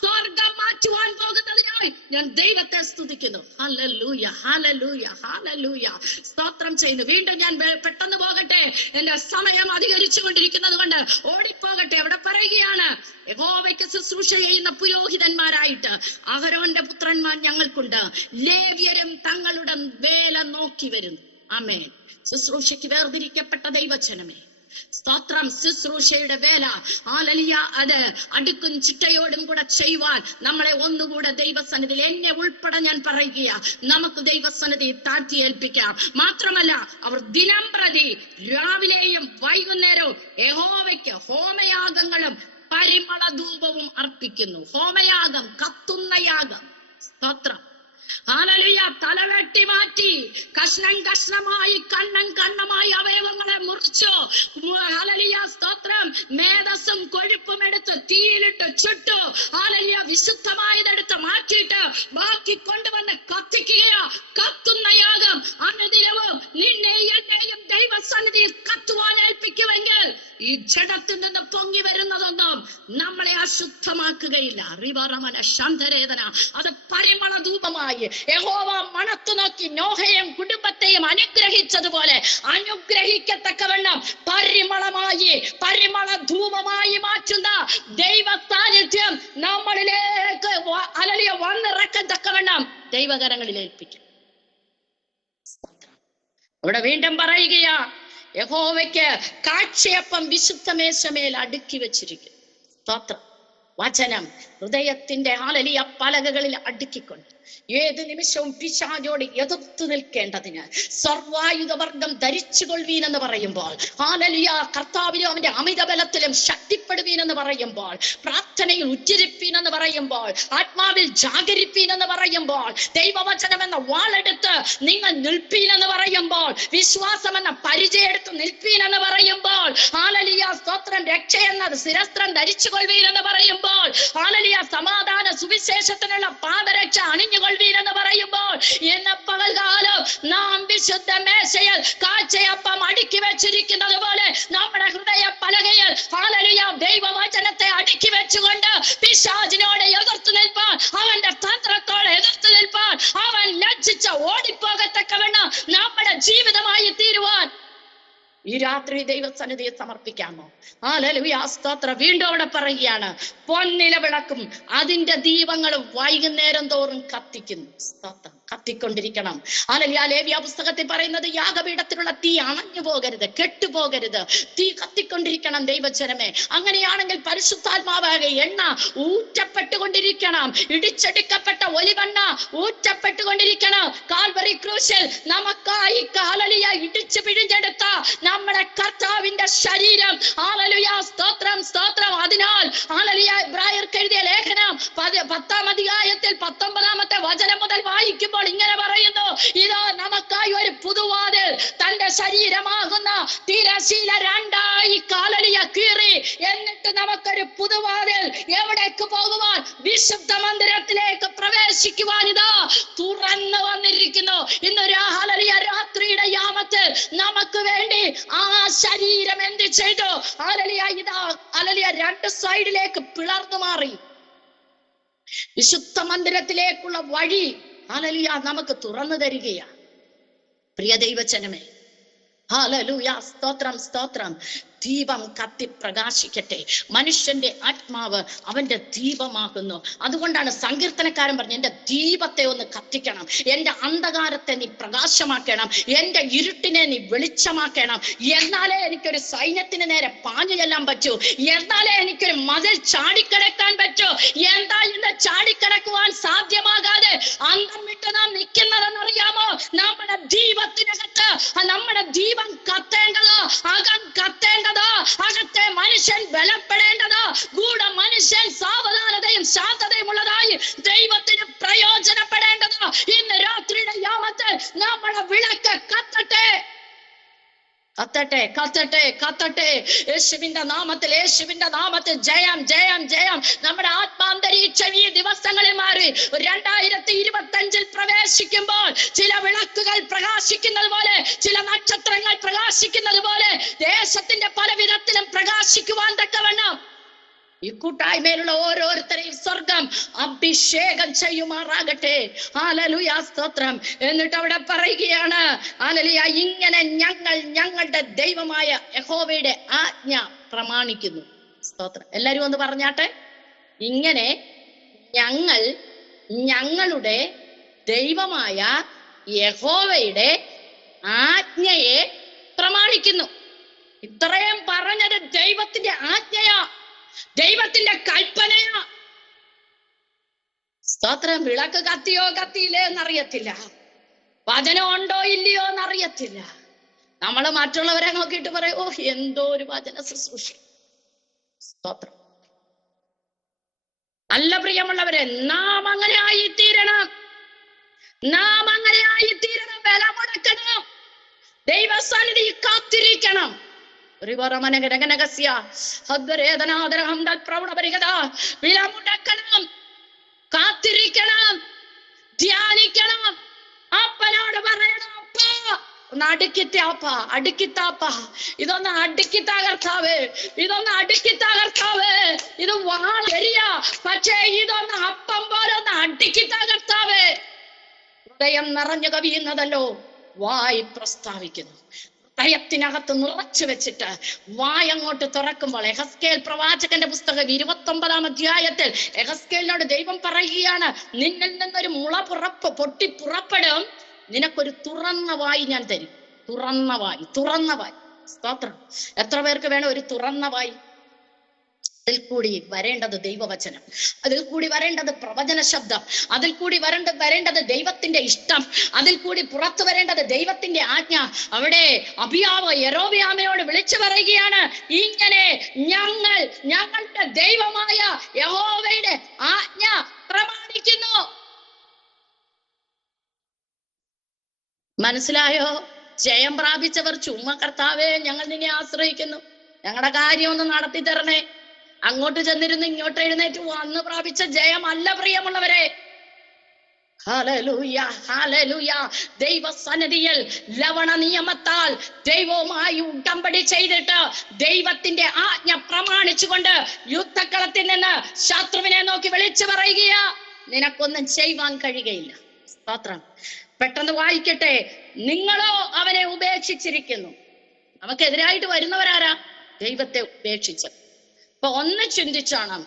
സ്വർഗം മാറ്റുവാൻ പോകുന്നതിനായി ഞാൻ ദൈവത്തെ സ്തുതിക്കുന്നു. ഹല്ലേലൂയ, ഹല്ലേലൂയ, ഹല്ലേലൂയ സ്തോത്രം ചെയ്യുന്നു. വീണ്ടും ഞാൻ പെട്ടെന്ന് പോകട്ടെ, എന്റെ സമയം അധികരിച്ചു കൊണ്ടിരിക്കുന്നത് കൊണ്ട് ഓടിപ്പോകട്ടെ. അവിടെ പറയുകയാണ്, യഹോവയ്ക്ക് ശുശ്രൂഷ ചെയ്യുന്ന പുരോഹിതന്മാരായിട്ട് അഹരോന്റെ പുത്രന്മാർ ഞങ്ങൾക്കുണ്ട്. ലേവ്യരും തങ്ങളുടെ വേല നോക്കി വരുന്നു. ആമേൻ. ശുശ്രൂഷയ്ക്ക് വേർതിരിക്കപ്പെട്ട ദൈവജനമേ, സ്തോത്രം. ശുശ്രൂഷയുടെ വേല ഹല്ലേലൂയ അത് അടുക്കും ചിട്ടയോടും കൂടെ ചെയ്യുവാൻ നമ്മളെ ഒന്നുകൂടെ ദൈവസന്നിധിയിൽ, എന്നെ ഉൾപ്പെടെ ഞാൻ പറയുക, നമുക്ക് ദൈവസന്നിധി താഴ്ത്തി ഏൽപ്പിക്കാം. മാത്രമല്ല, അവർ ദിനം പ്രതി രാവിലെയും വൈകുന്നേരവും യഹോവയ്ക്ക് ഹോമയാഗങ്ങളും പരിമള ധൂപവും അർപ്പിക്കുന്നു. ഹോമയാഗം, കത്തുന്ന യാഗം. സ്തോത്രം. ഹല്ലേലൂയ. തലവെട്ടി മാറ്റി, കഷ്ണം കഷ്ണമായി, കണ്ണം കണ്ണമായി അവയവങ്ങളെ മുറിച്ചു. ഹല്ലേലൂയ. സ്തോത്രം. മേധസ്സും കൊഴുപ്പും എടുത്ത് തീയിലിട്ട് ചുട്ടു. ഹല്ലേലൂയ. വിശുദ്ധമായതെടുത്ത് മാറ്റിയിട്ട് ബാക്കി കൊണ്ടുവന്ന് കത്തിക്കുകയോ. കത്തുന്ന യാഗം അനുദിനവും നിന്നെയും എന്നെയും ദൈവസന്നിധിയിൽ കത്തുവാൻ ഏൽപ്പിക്കുമെങ്കിൽ ഈ ജഡത്തിൽ നിന്ന് പൊങ്ങി വരുന്നതൊന്നും നമ്മളെ അശുദ്ധമാക്കുകയില്ല. റിവറമന ശാന്തരേതന. അത് പരിമള ധൂപമായി യഹോവ മണത്തു നോക്കി നോഹയെയും കുടുംബത്തെയും അനുഗ്രഹിച്ചതുപോലെ അനുഗ്രഹിക്കത്തക്കവണ്ണം പരിമളമായി, പരിമള ധൂപമായി മാറ്റുന്ന ദൈവ സാന്നിധ്യം നമ്മളിലേക്ക് ഹല്ലേലൂയ വന്നിറക്കത്തക്കവണ്ണം ദൈവകരങ്ങളിൽ ഏൽപ്പിക്കും. ഇവിടെ വീണ്ടും പറയുകയാ, യഹോവയ്ക്ക് കാഴ്ചയപ്പം വിശുദ്ധ മേശമേൽ അടുക്കി വെച്ചിരിക്കും. സ്തോത്രം. വചനം ഹൃദയത്തിന്റെ ഹല്ലേലൂയ പലകകളിൽ അടുക്കിക്കൊണ്ട് ഏത് നിമിഷവും പിശാചോട് എതിർത്തു നിൽക്കേണ്ടതിന് സർവായുധവർഗം ധരിച്ചുകൊള്ളുവീൻ എന്ന് പറയുമ്പോൾ, ഹല്ലേലൂയ, കർത്താവിലും അവന്റെ അമിത ബലത്തിലും ശക്തിപ്പെടുവീൻ എന്ന് പറയുമ്പോൾ, പ്രാർത്ഥനയിൽ ഉച്ചരിപ്പീൻ എന്ന് പറയുമ്പോൾ, ആത്മാവിൽ ജാഗരിപ്പീൻ എന്ന് പറയുമ്പോൾ, ദൈവവചനം എന്ന വാളെടുത്ത് നിങ്ങൾ നിൽപ്പീൻ എന്ന് പറയുമ്പോൾ, വിശ്വാസം എന്ന പരിചയം എടുത്ത് നിൽപ്പീൻ എന്ന് പറയുമ്പോൾ, ഹല്ലേലൂയ, സ്തോത്രം, രക്ഷ എന്നത് ശിരസ്ത്രം ധരിച്ചുകൊള്ളുവീൻ എന്ന് പറയുമ്പോൾ, ഹല്ലേലൂയ, സമാധാന സുവിശേഷത്തിനുള്ള പാദരക്ഷ അണിഞ്ഞുകൊള്ളുവീൻ എന്ന് പറയുമ്പോൾ, എന്ന പകൽകാലം നാം വിശുദ്ധ മേശയിൽ കാഴ്ചയപ്പം അടുക്കി വെച്ചിരിക്കുന്നത് പോലെ നമ്മുടെ ഹൃദയ പലകയിൽ ഹല്ലേലൂയ ദൈവവചനത്തെ അടുക്കി വെച്ചുകൊണ്ട് പിശാചിനോട് എതിർത്ത് നിൽപ്പാൻ, അവന്റെ തന്ത്രത്തോട് എതിർത്ത് നിൽപ്പാൻ, അവൻ ലജ്ജിച്ച് ഓടിപ്പോകത്തക്കവണ്ണം നമ്മുടെ ജീവിതമായി തീരുവാൻ ഈ രാത്രി ദൈവസന്നിധിയെ സമർപ്പിക്കാമോ? ഹല്ലേലൂയ, സ്തോത്രം. വീണ്ടും അവിടെ പറയുകയാണ്, പൊന്നില വിളക്കും അതിന്റെ ദീപങ്ങളും വൈകുന്നേരം തോറും കത്തിക്കുന്നു. സ്തോത്രം. കത്തിക്കൊണ്ടിരിക്കണം. ഹല്ലേലൂയ. ലേവ്യ പുസ്തകത്തിൽ പറയുന്നത്, യാഗപീഠത്തിലുള്ള തീ അണഞ്ഞു പോകരുത്, കെട്ടുപോകരുത്, തീ കത്തിക്കൊണ്ടിരിക്കണം ദൈവജനമേ. അങ്ങനെയാണെങ്കിൽ പരിശുദ്ധാത്മാവാകെ എണ്ണ ഊറ്റപ്പെട്ടുകൊണ്ടിരിക്കണം. ഇടിച്ചെടുക്കപ്പെട്ട ഒലിവെണ്ണ ഊറ്റപ്പെട്ടുകൊണ്ടിരിക്കണം. കാൽവറി ക്രൂശിൽ നമുക്കായി ഹല്ലേലൂയ ഇടിച്ചു പിഴിഞ്ഞെടുത്ത നമ്മുടെ കർത്താവിന്റെ ശരീരം. ഹല്ലേലൂയ, സ്തോത്രം, സ്തോത്രം. അതിനാൽ ഹല്ലേലൂയ എബ്രായർക്ക് എഴുതിയ ലേഖനം 10-ാം അധ്യായത്തിൽ 19-ാമത്തെ വചനം മുതൽ വായിക്കുമ്പോൾ ഇങ്ങനെ പറയുന്നു, ഇതാ നമുക്കായി ഒരു പുതുവാതിൽ തന്റെ ശരീരമാകുന്ന തിരശീല രണ്ടായി ഹല്ലേലൂയ കീറി, എന്നിട്ട് നമുക്കൊരു പുതുവാതിൽ എവിടേക്ക് പോകുവാൻ? വിശുദ്ധ മന്ദിരത്തിലേക്ക് പ്രവേശിക്കുവാൻ ഇതാ തുറന്നു വന്നിരിക്കുന്നു. ഇന്നൊരു ഹല്ലേലൂയ രാത്രിയുടെ യാമത്തിൽ നമുക്ക് വേണ്ടി ആ ശരീരം എന്ത് ചെയ്തു? ഹല്ലേലൂയ, ഇതാ ഹല്ലേലൂയ രണ്ട് സൈഡിലേക്ക് പിളർന്നു മാറി. വിശുദ്ധ മന്ദിരത്തിലേക്കുള്ള വഴി ഹല്ലേലൂയ നമുക്ക് തുറന്നു തരികയാണ്. പ്രിയ ദൈവജനമേ, ഹല്ലേലൂയ, സ്തോത്രം, സ്തോത്രം. ദീപം കത്തി പ്രകാശിക്കട്ടെ. മനുഷ്യന്റെ ആത്മാവ് അവന്റെ ദീപമാകുന്നു. അതുകൊണ്ടാണ് സങ്കീർത്തനക്കാരൻ പറഞ്ഞത്, എന്റെ ദീപത്തെ ഒന്ന് കത്തിക്കണം, എന്റെ അന്ധകാരത്തെ നീ പ്രകാശമാക്കണം, എന്റെ ഇരുട്ടിനെ നീ വെളിച്ചമാക്കണം. എന്നാലേ എനിക്കൊരു സൈന്യത്തിന് നേരെ പാഞ്ഞു ചെല്ലാൻ പറ്റൂ, എന്നാലേ എനിക്കൊരു മതിൽ ചാടിക്കിടക്കാൻ പറ്റൂ. എന്താ ഇന്ന് ചാടിക്കിടക്കുവാൻ സാധ്യമാകാതെ അന്തം വിട്ട് നാം നിൽക്കുന്നതെന്നറിയാമോ? നമ്മുടെ ദീപത്തിനകത്ത് നമ്മുടെ ദീപം കത്തേണ്ടതോ, അകം കത്തേണ്ടതോ, അകത്തെ മനുഷ്യൻ ബലപ്പെടേണ്ടതോ, ഗൂഢ മനുഷ്യൻ സാവധാനതയും ശാന്തതയും ഉള്ളതായി ദൈവത്തിന് പ്രയോജനപ്പെടേണ്ടതോ. ഇന്ന് രാത്രിയുടെ യാമത്തിൽ നമ്മുടെ വിളക്ക് കത്തട്ടെ, കത്തട്ടെ, കത്തട്ടെ, കത്തട്ടെ. യേശുവിന്റെ നാമത്തിൽ, യേശുവിന്റെ നാമത്തിൽ ജയം, ജയം, ജയം. നമ്മുടെ ആത്മാന്തരീക്ഷം ഈ ദിവസങ്ങളിൽ മാറി 2025 പ്രവേശിക്കുമ്പോൾ ചില വിളക്കുകൾ പ്രകാശിക്കുന്നത് പോലെ, ചില നക്ഷത്രങ്ങൾ പ്രകാശിക്കുന്നത് പോലെ ദേശത്തിന്റെ പല വിധത്തിലും പ്രകാശിക്കുവാൻ തക്കവണ്ണം ഈ കൂട്ടായ്മയിലുള്ള ഓരോരുത്തരെയും സ്വർഗം അഭിഷേകം ചെയ്യുമാറാകട്ടെ. ഹല്ലേലൂയ, സ്തോത്രം. എന്നിട്ട് അവിടെ പറയുകയാണ്, ഹല്ലേലൂയ, ഇങ്ങനെ ഞങ്ങൾ ഞങ്ങളുടെ ദൈവമായ യഹോവയുടെ ആജ്ഞ പ്രമാണിക്കുന്നു. സ്തോത്രം. എല്ലാരും ഒന്ന് പറഞ്ഞാട്ടെ, ഇങ്ങനെ ഞങ്ങൾ ഞങ്ങളുടെ ദൈവമായ യഹോവയുടെ ആജ്ഞയെ പ്രമാണിക്കുന്നു. ഇത്രയും പറഞ്ഞത് ദൈവത്തിന്റെ ആജ്ഞയാ, ദൈവത്തിന്റെ കൽപ്പനയാ. സ്തോത്രം. വിളക്ക് കത്തിയോ കത്തിയില്ലേ എന്നറിയത്തില്ല, വചനം ഉണ്ടോ ഇല്ലയോ എന്നറിയത്തില്ല. നമ്മള് മറ്റുള്ളവരെ നോക്കിയിട്ട് പറയും, ഓ എന്തോ ഒരു വചന ശുശ്രൂഷ. സ്തോത്രം. അല്ല പ്രിയമുള്ളവരെ, നാം അങ്ങനെ ആയിത്തീരണം, നാം അങ്ങനെ ആയിത്തീരണം. വില മുടക്കണം, ദൈവസന്നിധി കാത്തിരിക്കണം. വില മുടക്കണം, കാത്തിരിക്കണം, ധ്യാനിക്കണം. അപ്പനോട് പറയണം, അപ്പാ ഒന്ന് അടുക്കിത്താപ്പ, ഇതൊന്ന് അടുക്കിത്താ കർത്താവേ, ഇതൊന്ന് അടുക്കിത്താ കർത്താവേ. ഇത് വാളരിയ, പക്ഷേ ഇതൊന്ന് അപ്പം പോലെ ഒന്ന് അടുക്കിത്താ കർത്താവേ. ഹൃദയം നിറഞ്ഞു കവിയുന്നതല്ലോ വായ് പ്രസ്താവിക്കുന്നു. ഹൃദയത്തിനകത്ത് നിറച്ചു വെച്ചിട്ട് വായ അങ്ങോട്ട് തുറക്കുമ്പോൾ, യെഹെസ്കേൽ പ്രവാചകന്റെ പുസ്തകം 29-ാം അധ്യായത്തിൽ യെഹെസ്കേലിനോട് ദൈവം പറയുകയാണ്, നിന്നിൽ നിന്നൊരു മുള പൊട്ടി പുറപ്പെടും, നിനക്കൊരു തുറന്ന വായി ഞാൻ തരും. തുറന്ന വായി. സ്തോത്രം. എത്ര പേർക്ക് വേണം ഒരു തുറന്ന വായി? അതിൽ കൂടി വരേണ്ടത് ദൈവവചനം, അതിൽ കൂടി വരേണ്ടത് പ്രവചന ശബ്ദം, അതിൽ കൂടി വരേണ്ടത് ദൈവത്തിന്റെ ഇഷ്ടം, അതിൽ കൂടി പുറത്തു വരേണ്ടത് ദൈവത്തിന്റെ ആജ്ഞ. അവിടെ അബിയാവ് യെരോബിയാമിനോട് വിളിച്ചു പറയുകയാണ്, ഇങ്ങനെ ഞങ്ങളുടെ ദൈവമായ യഹോവയുടെ ആജ്ഞ പ്രമാണിക്കുന്നു. മനസ്സിലായോ? ജയം പ്രാപിച്ചവർ ചുമ്മാ കർത്താവേ ഞങ്ങൾ നിന്നെ ആശ്രയിക്കുന്നു, ഞങ്ങളുടെ കാര്യം ഒന്ന് നടത്തി തരണേ, അങ്ങോട്ട് ചെന്നിരുന്ന് ഇങ്ങോട്ട് എഴുന്നേറ്റ് വന്ന് പ്രാപിച്ച ജയമല്ല പ്രിയമുള്ളവരെ. Hallelujah, hallelujah. ദൈവസന്നിധിയിൽ ലവണ നിയമത്താൽ ദൈവവുമായി ഉടമ്പടി ചെയ്തിട്ട് ദൈവത്തിന്റെ ആജ്ഞ പ്രമാണിച്ചുകൊണ്ട് യുദ്ധക്കളത്തിൽ നിന്ന് ശത്രുവിനെ നോക്കി വിളിച്ചു പറയുക, നിനക്കൊന്നും ചെയ്യുവാൻ കഴിയുകയില്ല. സ്തോത്രം. പെട്ടെന്ന് വായിക്കട്ടെ. നിങ്ങളോ അവനെ ഉപേക്ഷിച്ചിരിക്കുന്നു. നമുക്കെതിരായിട്ട് വരുന്നവരാരാ? ദൈവത്തെ ഉപേക്ഷിച്ച്. അപ്പൊ ഒന്ന് ചിന്തിച്ചോണം,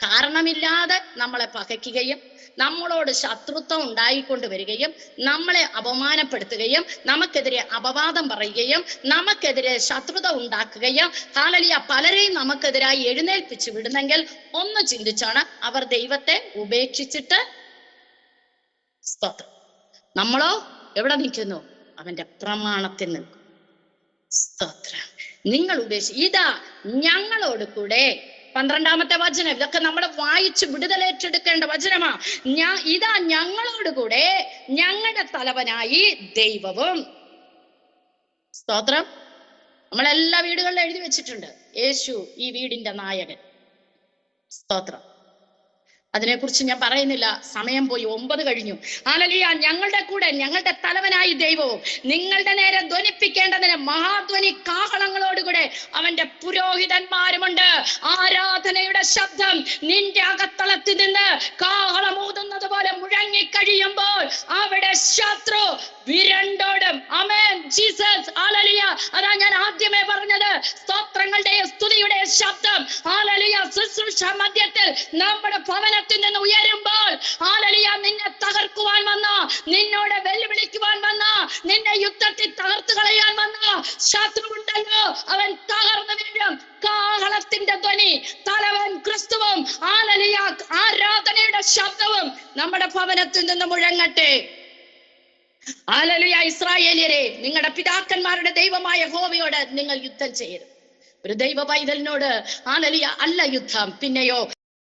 കാരണമില്ലാതെ നമ്മളെ പകയ്ക്കുകയും നമ്മളോട് ശത്രുത്വം ഉണ്ടായിക്കൊണ്ട് വരികയും നമ്മളെ അപമാനപ്പെടുത്തുകയും നമുക്കെതിരെ അപവാദം പറയുകയും നമുക്കെതിരെ ശത്രുത ഉണ്ടാക്കുകയും ഹല്ലേലൂയ പലരെയും നമുക്കെതിരായി എഴുന്നേൽപ്പിച്ചു വിടുന്നെങ്കിൽ ഒന്ന് ചിന്തിച്ചാണ്, അവർ ദൈവത്തെ ഉപേക്ഷിച്ചിട്ട്. സ്തോത്രം. നമ്മളോ എവിടെ നിൽക്കുന്നു? അവന്റെ പ്രമാണത്തിൽ നിൽക്കും. സ്തോത്രം. നിങ്ങൾ ഇതാ ഞങ്ങളോട് കൂടെ 12-ാമത്തെ വചനം, ഇതൊക്കെ നമ്മൾ വായിച്ച് വിടുതലേറ്റെടുക്കേണ്ട വചനമാ. ഇതാ ഞങ്ങളോട് കൂടെ ഞങ്ങളുടെ തലവനായി ദൈവവും. സ്തോത്രം. നമ്മളെല്ലാ വീടുകളിലും എഴുതി വെച്ചിട്ടുണ്ട്, യേശു ഈ വീടിന്റെ നായകൻ. സ്തോത്രം. അതിനെക്കുറിച്ച് ഞാൻ പറയുന്നില്ല, സമയം പോയി, 9 കഴിഞ്ഞു. ഹല്ലേലൂയ. ഞങ്ങളുടെ കൂടെ ഞങ്ങളുടെ തലവനായി ദൈവവും. നിങ്ങളുടെ നേരെ ധ്വനിപ്പിക്കേണ്ടതിന് മഹാധ്വനി കാഹളങ്ങളോടുകൂടെ അവന്റെ പുരോഹിതന്മാരുമുണ്ട്. ആരാധനയുടെ ശബ്ദം നിന്റെ അകത്തളത്തിൽ നിന്ന് കാഹളമൂതുന്നത് പോലെ മുഴങ്ങിക്കഴിയുമ്പോൾ അവിടെ ശത്രു വിരണ്ടോടും. ആമേൻ, ജീസസ്. ഹല്ലേലൂയ. അതാ ഞാൻ ആദ്യമേ പറഞ്ഞത്, സ്തോത്രങ്ങളുടെ സ്തുതിയുടെ ശബ്ദം ഹല്ലേലൂയ ശുശ്രൂഷ മധ്യത്തിൽ നമ്മുടെ ഭവനത്തിൽ നിന്ന് ഉയരുമ്പോൾ, ഹല്ലേലൂയ നിന്നെ തകർക്കുവാൻ വന്ന, നിന്നോട് വെല്ലുവിളിക്കുവാൻ വന്ന, നിന്നെ യുദ്ധത്തിൽ തകർത്തു കളയാൻ വന്ന ശത്രുവുണ്ടല്ലോ, അവൻ തകർന്നു വീഴും. കാഹളത്തിന്റെ ധ്വനി, തലവൻ ക്രിസ്തുവും ഹല്ലേലൂയ ആരാധനയുടെ ശബ്ദവും നമ്മുടെ ഭവനത്തിൽ നിന്ന് മുഴങ്ങട്ടെ. ഹല്ലേലൂയ. ഇസ്രായേലിയരെ, നിങ്ങളുടെ പിതാക്കന്മാരുടെ ദൈവമായ യഹോവയോട് നിങ്ങൾ യുദ്ധം ചെയ്യരുത്. ഒരു ദൈവ പൈതലിനോട് ഹല്ലേലൂയ അല്ല യുദ്ധം, പിന്നെയോ